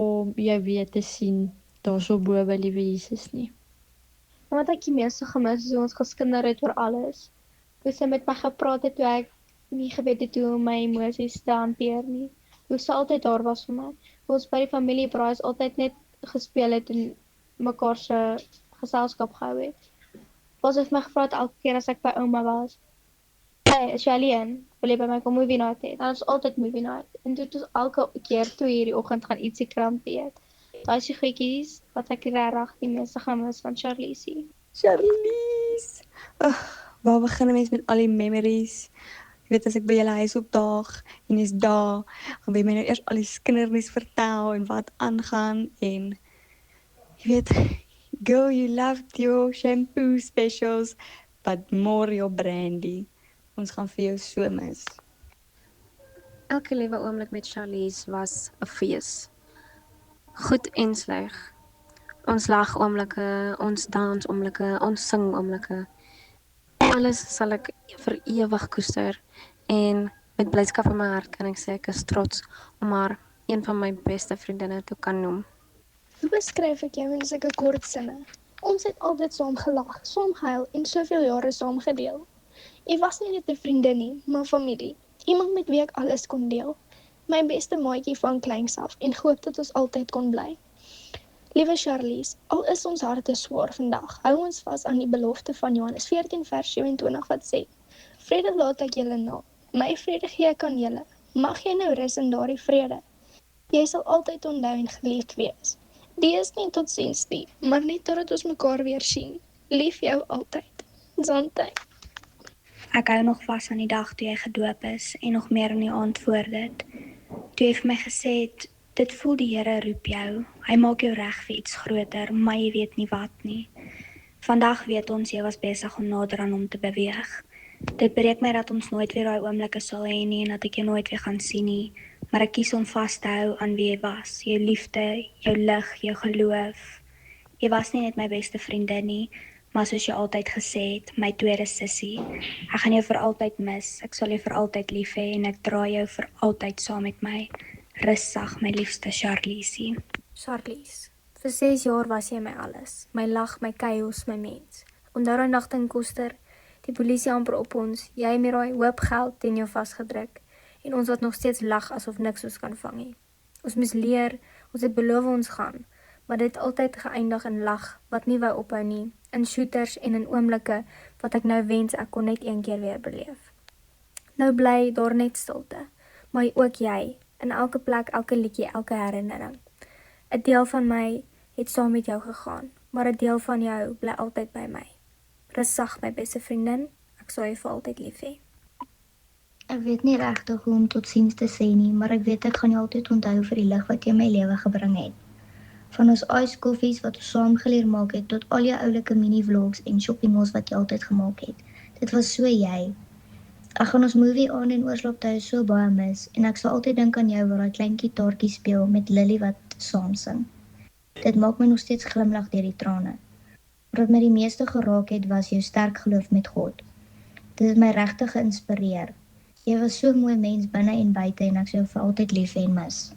om jou weer te sien, daar so bo by liewe Jesus nie. Wat ek die meeste gemis is hoe ons geskinder het oor alles. Hoe sy met my gepraat het toe ek nie geweet het hoe om my emosies te hanteer nie. Hoe sy altyd daar was vir my. Hoe ons by die familiebraais altyd net gespeel het en mekaar se geselskap gehou het. Was het my gevra het elke keer as ek by ouma was. Hey, is jy alleen? Wil jy by my kom movie night hê? Dan is altyd movie night. En toe het ons elke keer 2 uur die oggend gaan ietsie kramp eet. Daai is die goedjies wat ek regtig die meeste gemis van Charlize. Charlize! Waar begin 'n mens met al die memories? Jy weet as ek by julle huis opdaag en jy's daar, gaan jy my nou eers al die kindernuus vertel en wat aangaan en jy weet, girl, you loved your shampoo specials, but more your brandy. Ons gaan vir jou so mis. Elke liewe oomblik met Charlize was 'n fees. Goed en sleg. Ons lag oomblikke, ons dans oomblikke, ons sing oomblikke. Alles sal ek vir ewig koester en met blydskap in my hart kan ek sê ek is trots om haar een van my beste vriendinne te kan noem. Hoe beskryf ek jou in sulke kort sinne? Ons het altyd saam gelag, saam gehuil en soveel jare saam gedeel. Jy was nie net 'n vriendin nie, maar familie. Iemand met wie ek alles kon deel. My beste maatjie van kleins af en hoop dat ons altyd kon bly. Liewe Charlize, al is ons harte swaar vandag, hou ons vas aan die belofte van Johannes 14 vers 27 wat sê: Vrede laat ek julle na, my vrede gee ek aan julle. Mag jy nou rus in daardie vrede. Jy sal altyd onthou en geliefd wees. Die is nie tot siens nie, maar net totdat ons mekaar weer sien. Lief jou altyd. Zante. Ek hou nog vas aan die dag toe jy gedoop is en nog meer aan die aand voor dit. Toe jy vir my gesê het, dit voel die Here roep jou. Hy maak jou reg vir iets groter, maar jy weet nie wat nie. Vandag weet ons jy was besig om nader aan hom te beweeg. Dit breek my dat ons nooit weer daai oomblikke sal hê nie en dat ek jou nooit weer gaan sien nie. Maar ek kies om vas te hou aan wie jy was. Jou liefde, jou lig, jou geloof. Jy was nie net my beste vriendin nie, maar soos jy altyd gesê het, my tweede sussie. Ek gaan jou vir altyd mis. Ek sal jou vir altyd lief hê en ek dra jou vir altyd saam met my. Rus sag, my liefste Charlize. Charlize, vir 6 jaar was jy my alles. My lag, my chaos, my mens. Onthou daai nagte in Koester, die polisie amper op ons, jy met daai hoop geld teen jou vasgedruk en ons wat nog steeds lag asof niks ons kan vang nie. Ons moes leer, ons het beloof ons gaan, maar dit het altyd geëindig in lag wat nie wou ophou nie, in shooters en in oomblikke wat ek nou wens ek kon net een keer weer beleef. Nou bly daar net stilte, maar ook jy, in elke plek, elke liedjie, elke herinnering. 'n Deel van my het saam met jou gegaan, maar 'n deel van jou bly altyd by my. Rus sag, my beste vriendin, ek sal jou vir altyd lief hê. Ek weet nie regtig hoe om totsiens te sê nie, maar ek weet ek gaan jou altyd onthou vir die lig wat jy in my lewe gebring het. Van ons ijskoffies wat ons saam geleer maak het, tot al jou oulike mini-vlogs en shoppingmalls wat jy altyd gemaak het. Dit was so jy. Ek gaan ons movie aan en oorslaaptye so baie mis, en ek sal altyd dink aan jou waar daai klein gitaartjie speel met Lily wat saam sing. Dit maak my nog steeds glimlag deur die trane. Wat my die meeste geraak het, was jou sterk geloof met God. Dit het my regtig geïnspireer. Jy was so 'n mooi mens binne en buite en ek sou jou vir altyd lief hê en mis.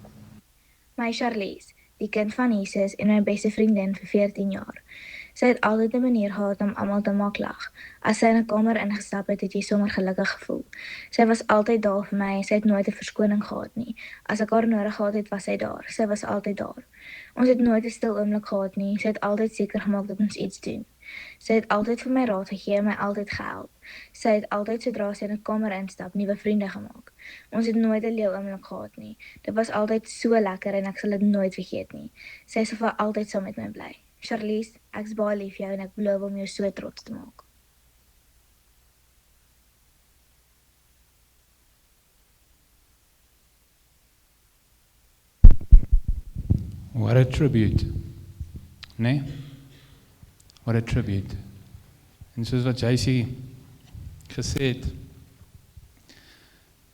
My Charlies, die kind van Jesus en my beste vriendin vir 14 jaar. Sy het altyd 'n manier gehad om almal te maak lag. As sy in 'n kamer ingestap het, het jy sommer gelukkig gevoel. Sy was altyd daar vir my en sy het nooit 'n verskoning gehad nie. As ek haar nodig gehad het, was sy daar. Sy was altyd daar. Ons het nooit 'n stil oomblik gehad nie. Sy het altyd seker gemaak dat ons iets doen. Sy het altyd vir my raad gegee en my altyd gehelp. Sy het altyd sodra sy in 'n kamer instap, nuwe vriende gemaak. Ons het nooit 'n leeu oomblik gehad nie. Dit was altyd so lekker en ek sal dit nooit vergeet nie. Sy sal vir altyd saam met my bly. Charlies, ek's baie lief vir jou en ek beloof om jou so trots te maak. What a tribute. Nee? What a tribute. En soos wat JC gesê het,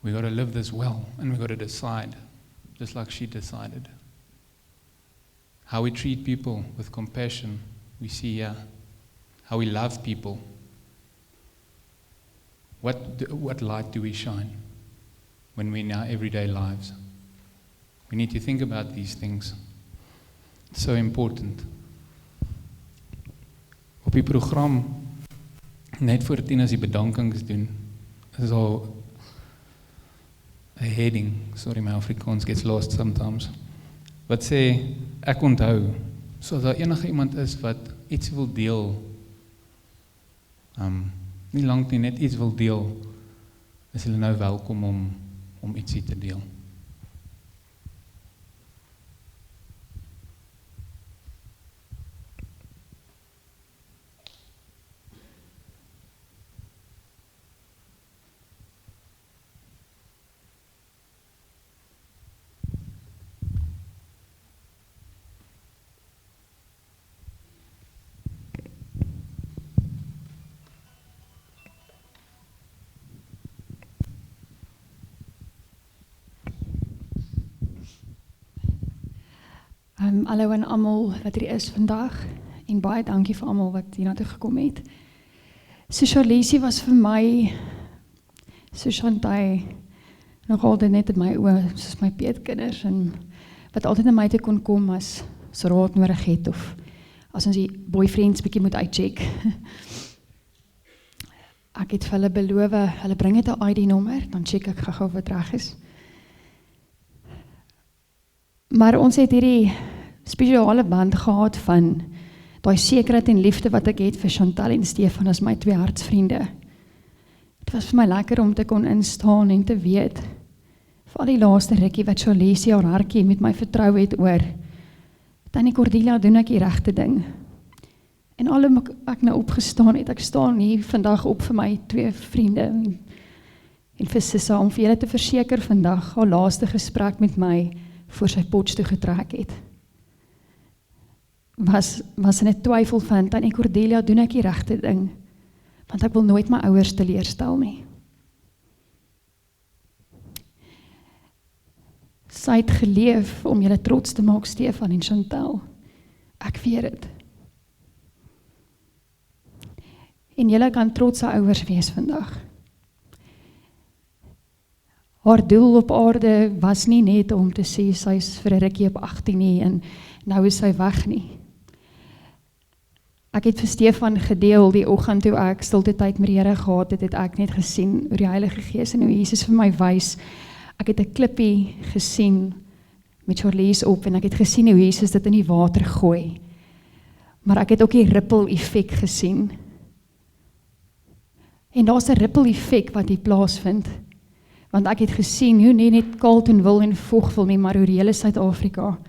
we got to live this well and we got to decide, just like she decided. How we treat people with compassion, we see here. How we love people. What light do we shine when we're in our everyday lives? We need to think about these things. It's so important. Op die program, net voor 10 as die bedankings doen, is al a heading, sorry my Afrikaans gets lost sometimes, wat sê, ek onthou, so as daar enige iemand is wat iets wil deel, nie lank nie, net iets wil deel, is hulle nou welkom om ietsie te deel. Hallo aan almal wat hier is vandag en baie dankie vir almal wat hiernatoe gekom het. So Charliesie was vir my, so Chantal, nog altyd net in my oë, soos my peetkinders, en wat altyd na my toe kon kom as raad nodig het, of as ons die boyfriends bietjie moet uitcheck. Ek het vir hulle beloof, hulle bring net 'n ID-nommer, dan check ek gou of dit reg is. Maar ons het hierdie spesiale band gehad van daai sekerheid en liefde wat ek het vir Chantal en Stefan as my 2 hartsvriende. Dit was vir my lekker om te kon instaan en te weet, vir al die laaste rukkie wat Charliesie haar hartjie met my vertrou het oor, Tannie Cordelia doen ek die regte ding. En al hoe ek nou opgestaan het, ek staan hier vandag op vir my 2 vriende en vir Sissa, om vir julle te verseker vandag, haar laaste gesprek met my, voor sy pots toe getrek het. Was in 'n twyfel van, Tannie Cordelia, doen ek die regte ding, want ek wil nooit my ouers teleurstel nie. Sy het geleef om julle trots te maak, Stefan en Chantal. Ek weet dit. En julle kan trotse ouers wees vandag. Haar doel op aarde was nie net om te sê, sy is vir 'n rukkie op 18 nie, en nou is sy weg nie. Ek het vir Stefan gedeel die oggend toe ek stilte tyd met die Here gehad het, het ek net gesien hoe die Heilige Gees en hoe Jesus vir my wys. Ek het 'n klippie gesien met Charlies op en ek het gesien hoe Jesus dit in die water gooi. Maar ek het ook die ripple effek gesien. En daar's 'n ripple effek wat hier plaasvind. Want ek het gesien hoe nie net Carletonville en Vogville nie, maar hoe die hele Suid-Afrika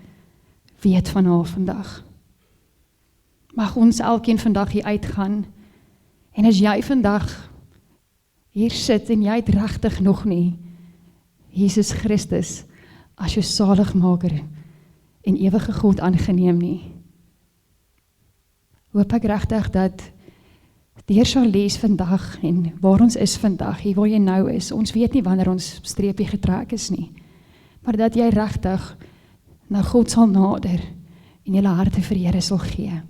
weet van haar vandag. Mag ons elkeen vandag hier uitgaan. En as jy vandag hier sit en jy het regtig nog nie Jesus Christus as jou saligmaker en ewige God aangeneem nie, hoop ek regtig dat deur Charlies vandag en waar ons is vandag, hier waar jy nou is, ons weet nie wanneer ons streepie getrek is nie, maar dat jy regtig na God sal nader en julle harte vir die Here sal gee.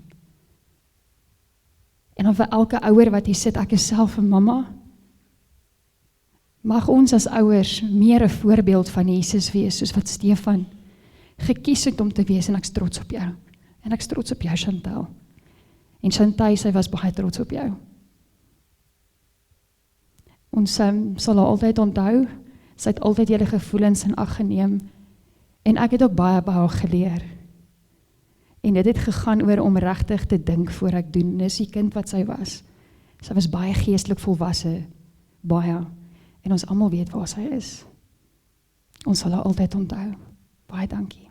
En dan vir elke ouer wat hier sit, ek is self 'n mamma, mag ons as ouers meer 'n voorbeeld van Jesus wees, soos wat Stefan gekies het om te wees, en ek's trots op jou. En ek's trots op jou, Chantal. En Chantal, sy was baie trots op jou. Ons sal haar altyd onthou, sy het altyd julle gevoelens in ag geneem, en ek het ook baie by haar geleer. En dit het gegaan oor om regtig te dink voor ek doen. Dis die kind wat sy was. Sy was baie geestelik volwasse, baie. En ons almal weet waar sy is. Ons sal haar altyd onthou. Baie dankie.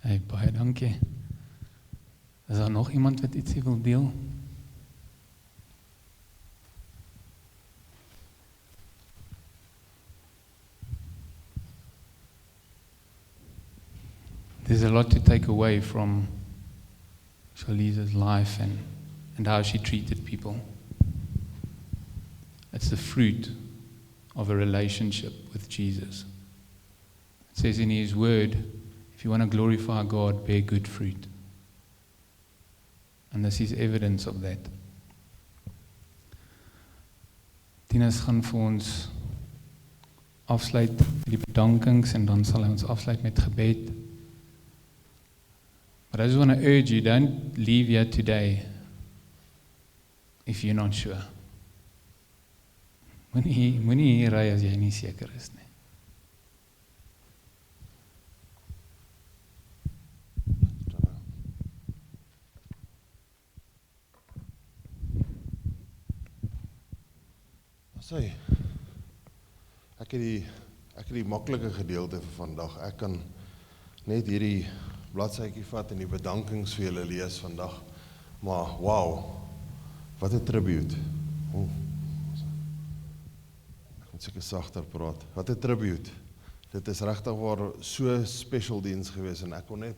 Hey, baie dankie. Is daar nog iemand wat ietsie wil deel? There's a lot to take away from Charlize's life and how she treated people. It's the fruit of a relationship with Jesus. It says in His Word, if you want to glorify God, bear good fruit. And this is evidence of that. Tinus gaan vir ons afsluit met die bedankings en dan sal hy ons afsluit met gebed. But I just want to urge you, don't leave here today if you're not sure. Moenie hier ry as jy nie seker is nie. Sê, ek het die maklike gedeelte vir vandag. Ek kan net hierdie bladsytjie vat en die bedankings vir julle lees vandag. Maar wow, wat 'n tribute. Ek moet seker sagter praat. Wat 'n tribute. Dit is regtig waar so special diens gewees en ek kon net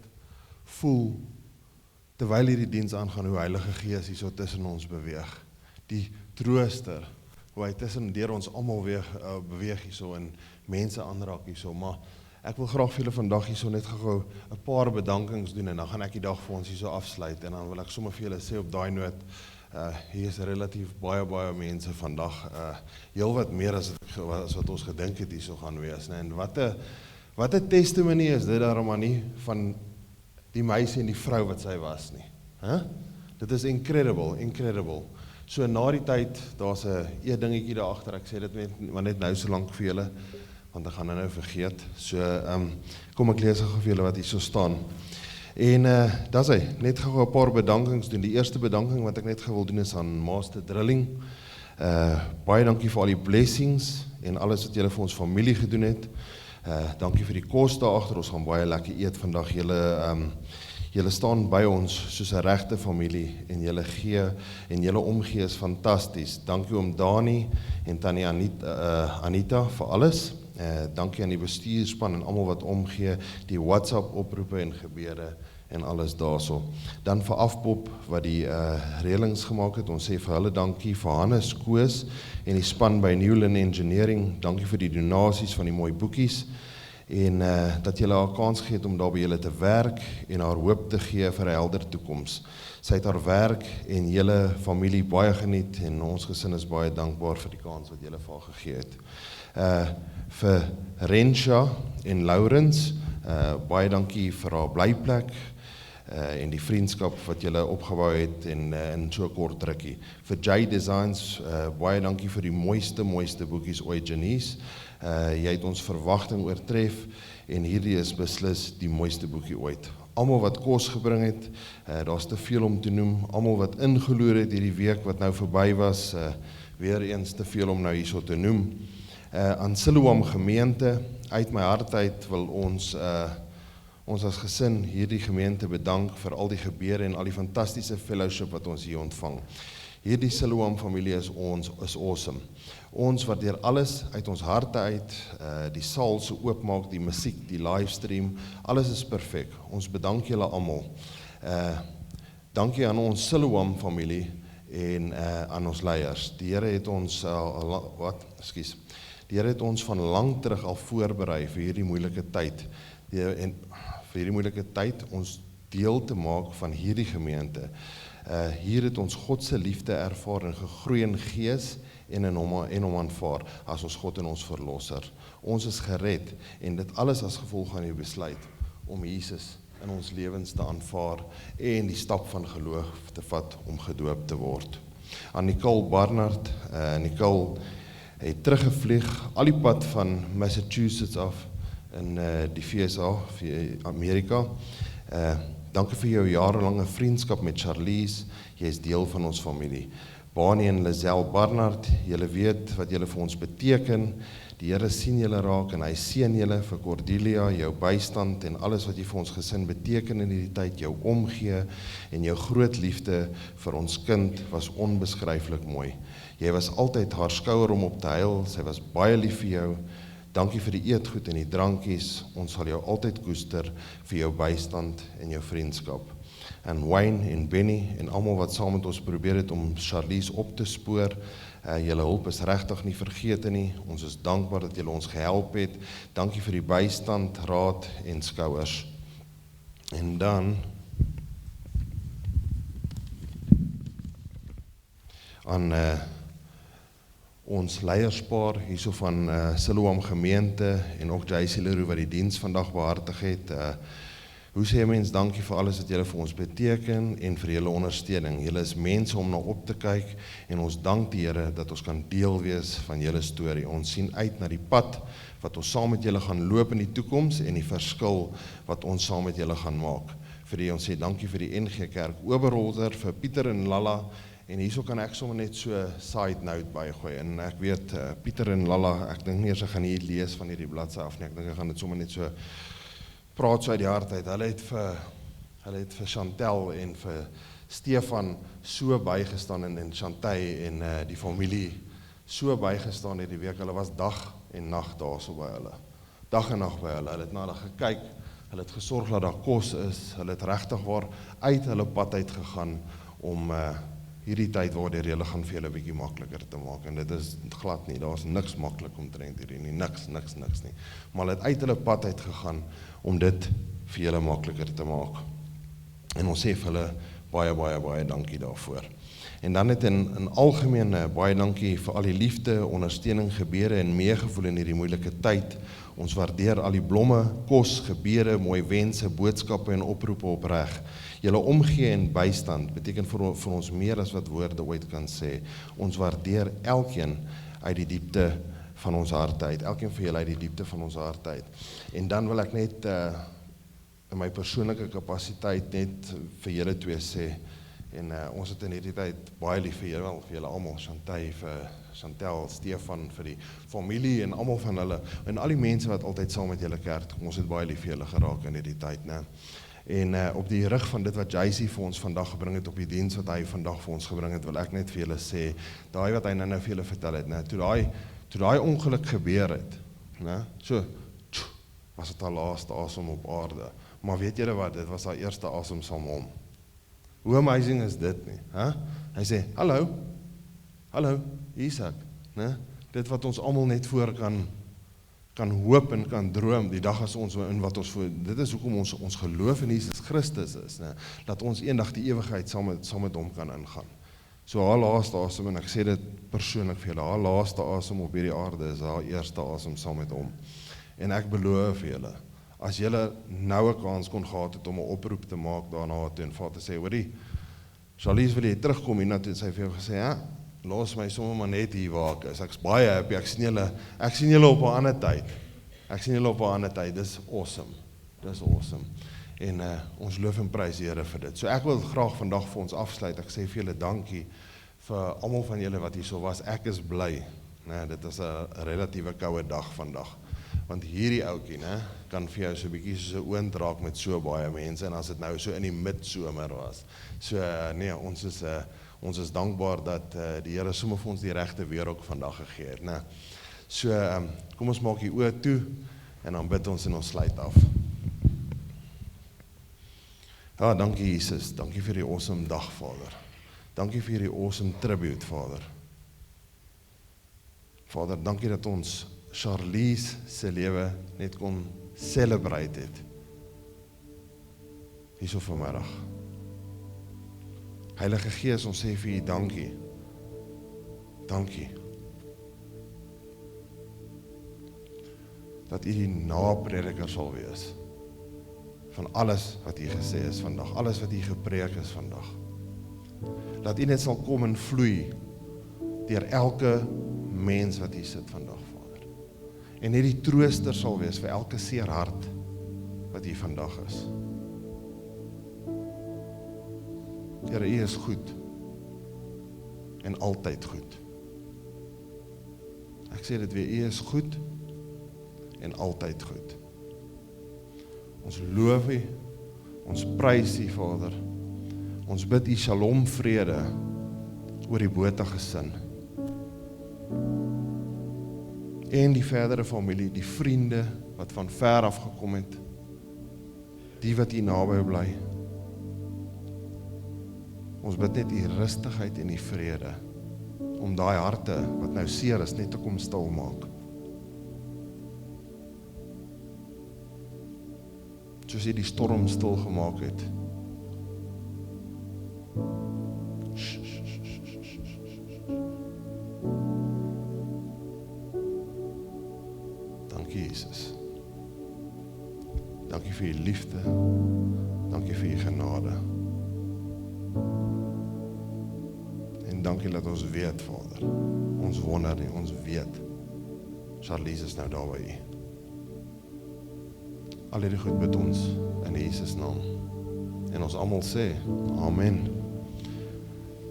voel terwyl hierdie diens aangaan hoe Heilige Gees hier so tussen ons beweeg. Die trooster, hoe hy tussen deur ons almal beweeg hier so en mense aanraak hier so, maar ek wil graag vir julle vandag hier so net gou 'n paar bedankings doen en dan gaan ek die dag vir ons hier so afsluit en dan wil ek sommer vir julle sê op daai noot, hier is relatief baie mense vandag, heel wat meer as wat ons gedink het hier so gaan wees, nee? En wat 'n testimony is dit daarom maar nie van die meisie en die vrou wat sy was nie. Dit is incredible. So na die tyd, daar's 'n dingetjie daar agter, ek sê dit net nou so lank vir julle, want ek gaan nou vergeet. So, kom ek lees gou vir julle wat hier so staan. En dis hy, net gou 'n paar bedankings doen. Die eerste bedanking wat ek net gou wil doen is aan Master Drilling. Baie dankie vir al die blessings en alles wat julle vir ons familie gedoen het. Dankie vir die kos daar agter. Ons gaan baie lekker eet vandag. Julle staan by ons soos 'n regte familie en julle gee en julle omgee is fantasties. Dankie oom Dani en tannie Anita vir alles. Dankie aan die bestuurspan en almal wat omgee, die WhatsApp oproepe en gebede en alles daarso. Dan vir Afpop wat die reëlings gemaak het. Ons sê vir hulle dankie, vir Hannes Koos en die span by Newland Engineering. Dankie vir die donasies van die mooi boekies. En dat julle haar kans gee om daar by julle te werk en haar hoop te gee vir 'n helder toekoms. Sy het haar werk en julle familie baie geniet en ons gesin is baie dankbaar vir die kans wat julle vir haar gegee het. Vir Rensha en Laurens, baie dankie vir haar blyplek. en die vriendskap wat julle opgebou het in so 'n kort rukkie. Vir J Designs, baie dankie vir die mooiste boekies ooit, Janice. Jy het ons verwagting oortref en hierdie is beslis die mooiste boekie ooit. Almal wat kos gebring het, daar's te veel om te noem. Almal wat ingeloer het hierdie week wat nou verby was, weer eens te veel om nou hierso te noem. Aan Siloam gemeente, uit my hart uit wil ons as gesin hierdie gemeente bedank vir al die gebeure en al die fantastiese fellowship wat ons hier ontvang. Hierdie Siloam familie is awesome. Ons waardeer alles uit ons harte uit, die saal so oopmaak, die musiek, die livestream, alles is perfek. Ons bedank julle almal. Dankie aan ons Siloam familie en aan ons leiers. Die Here het ons Die Here het ons van lank terug al voorberei vir hierdie moeilike tyd. En vir hierdie moeilike tyd ons deel te maak van hierdie gemeente. Hier het ons God se liefde ervaar en gegroei in gees en in hom aanvaar as ons God en ons verlosser. Ons is gered en dit alles as gevolg van die besluit om Jesus in ons lewens te aanvaar en die stap van geloof te vat om gedoop te word. Aan Nicole Barnard, Nicole het teruggevlieg al die pad van Massachusetts af in die VSA, Amerika. Dankie vir jou jarelange vriendskap met Charlize, jy is deel van ons familie. Bonnie en Lizelle Barnard, julle weet wat julle vir ons beteken, die Here sien julle raak en hy seën julle vir Cordelia, jou bystand en alles wat jy vir ons gesin beteken in hierdie tyd, jou omgee en jou groot liefde vir ons kind was onbeskryflik mooi. Jy was altyd haar skouer om op te huil, sy was baie lief vir jou. Dankie vir die eetgoed en die drankies, ons sal jou altyd koester vir jou bystand en jou vriendskap. En Wayne en Benny en almal wat saam met ons probeer het om Charlize op te spoor, julle hulp is regtig nie vergete nie, ons is dankbaar dat julle ons gehelp het, dankie vir die bystand, raad en skouers. En dan aan ons leierspaar hierso van Siloam gemeente en ook JC Leroux wat die diens vandag behartig het. Hoe sê mens dankie vir alles wat julle vir ons beteken en vir julle ondersteuning. Julle is mense om na op te kyk en ons dank die Here dat ons kan deel wees van julle storie. Ons sien uit na die pad wat ons saam met julle gaan loop in die toekoms en die verskil wat ons saam met julle gaan maak. Vir die ons sê dankie vir die NG Kerk Oberholzer, vir Pieter en Lalla. En hierso kan ek sommer net so side note bygooi. En ek weet Pieter en Lalla, ek dink nie eers ek gaan hier lees van hierdie bladsy af nie. Ek dink ek gaan dit sommer net so praat so uit die hart uit. Hulle het vir Chantel en vir Stefan so bygestaan en Chantay en die familie so bygestaan hierdie week. Hulle was dag en nag daarso by hulle. Dag en nag by hulle. Hulle het na hulle gekyk. Hulle het gesorg dat daar kos is. Hulle het regtig waar uit hulle pad uit gegaan om hierdie tyd waardeur julle gaan vir julle bietjie makliker te maak. En dit is glad nie. Daar's niks maklik omtrent hierdie nie. Niks nie. Maar hulle het uit hulle pad uit gegaan om dit vir julle makliker te maak. En ons sê vir hulle baie dankie daarvoor. En dan het in algemeen baie dankie vir al die liefde, ondersteuning, gebede en meegevoel in hierdie moeilike tyd. Ons waardeer al die blomme, kos, gebede, mooi wense, boodskappe en oproepe opreg. Julle omgee en bystand beteken vir ons meer as wat woorde ooit kan sê. Ons waardeer elkeen uit die diepte van ons harte uit. Elkeen van julle uit die diepte van ons harte uit. En dan wil ek net in my persoonlike kapasiteit net vir julle twee sê, en ons het in hierdie tyd baie lief vir julle almal, Chantay, vir Chantel, Stefan, vir die familie en almal van hulle, en al die mense wat altyd saam met julle kerk, ons het baie lief vir julle geraak in hierdie tyd, né? En op die rug van dit wat JC vir ons vandag gebring het, op die diens wat hy vandag vir ons gebring het, wil ek net vir julle sê, daai wat hy nou vir julle vertel het, né? Toe daai ongeluk gebeur het, né? So, was dit haar laaste asem op aarde. Maar weet julle wat, dit was haar eerste asem saam met hom. Hoe amazing is dit nie? Hy sê, hallo, hier is ek. Ne? Dit wat ons almal net voor kan hoop en kan droom, die dag as ons in wat ons voor, dit is hoekom ons geloof in Jesus Christus is, ne? Dat ons eendag die ewigheid saam met hom kan ingaan. So haar laaste asem, en ek sê dit persoonlik vir julle, haar laaste asem op hierdie aarde is haar eerste asem saam met hom. En ek beloof vir julle, as julle nou 'n kans kon gehad het om 'n oproep te maak daarna toe en vir haar te sê, hoorie, Charlize, wil jy terugkom hiernatoe, en sy het vir jou gesê, ja, los my sommer maar net hier waar ek is, ek's baie happy, ek sien julle op 'n ander tyd, dis awesome, en ons loof en prys die Here vir dit. So ek wil graag vandag vir ons afsluit, ek sê vir julle dankie, vir almal van julle wat hierso was, ek is bly, dit is 'n relatiewe koue dag vandag, want hierdie ouetjie, kan vir jou so 'n bietjie soos 'n oond raak met so baie mense, en as dit nou so in die midsomer was, so nee, ons is dankbaar dat die Here sommer vir ons die regte weer ook vandag gegee het, so kom ons maak die oë toe, en dan bid ons en ons sluit af. Ja, dankie Jesus, dankie vir die awesome dag, Vader. Dankie vir die awesome tribute, Vader. Vader, dankie dat ons Charlize se lewe net kon celebrate het. Hierso vanmiddag. Heilige Gees, ons sê vir U dankie. Dankie. Dat U die naprediker sal wees van alles wat U gesê is vandag, alles wat U gepreek is vandag. Dat U net sal kom en vloei deur elke mens wat hier sit vandag, Vader. En net die trooster sal wees vir elke seer hart wat hier vandag is. Here, U is goed en altyd goed. Ek sê dit weer, U is goed en altyd goed. Ons loof U, ons prys U, Vader. Ons bid U shalom vrede oor die Botha gesin. En die verdere familie, die vriende wat van ver af gekom het, die wat hier naby bly. Ons bid net U rustigheid en U vrede, om daai harte wat nou seer is, net te kom stil maak. Soos U die storm stil gemaak het. Dankie Jesus. Dankie vir U liefde. Dankie vir U genade. En dankie dat ons weet, Vader. Ons wonder nie, ons weet. Charlize is nou daar by U. Al hierdie goed bid ons in Jesus naam. En ons almal sê, amen.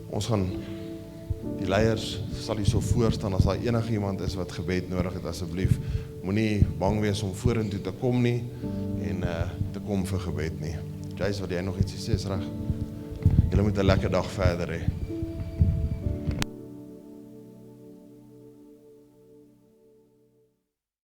Ons gaan, die leiers sal hier so voorstaan, as daar enige iemand is wat gebed nodig het, asseblief, moenie bang wees om vorentoe te kom nie, en te kom vir gebed nie. Jace, wat jy nog iets sê, is reg? Julle moet 'n lekker dag verder hê.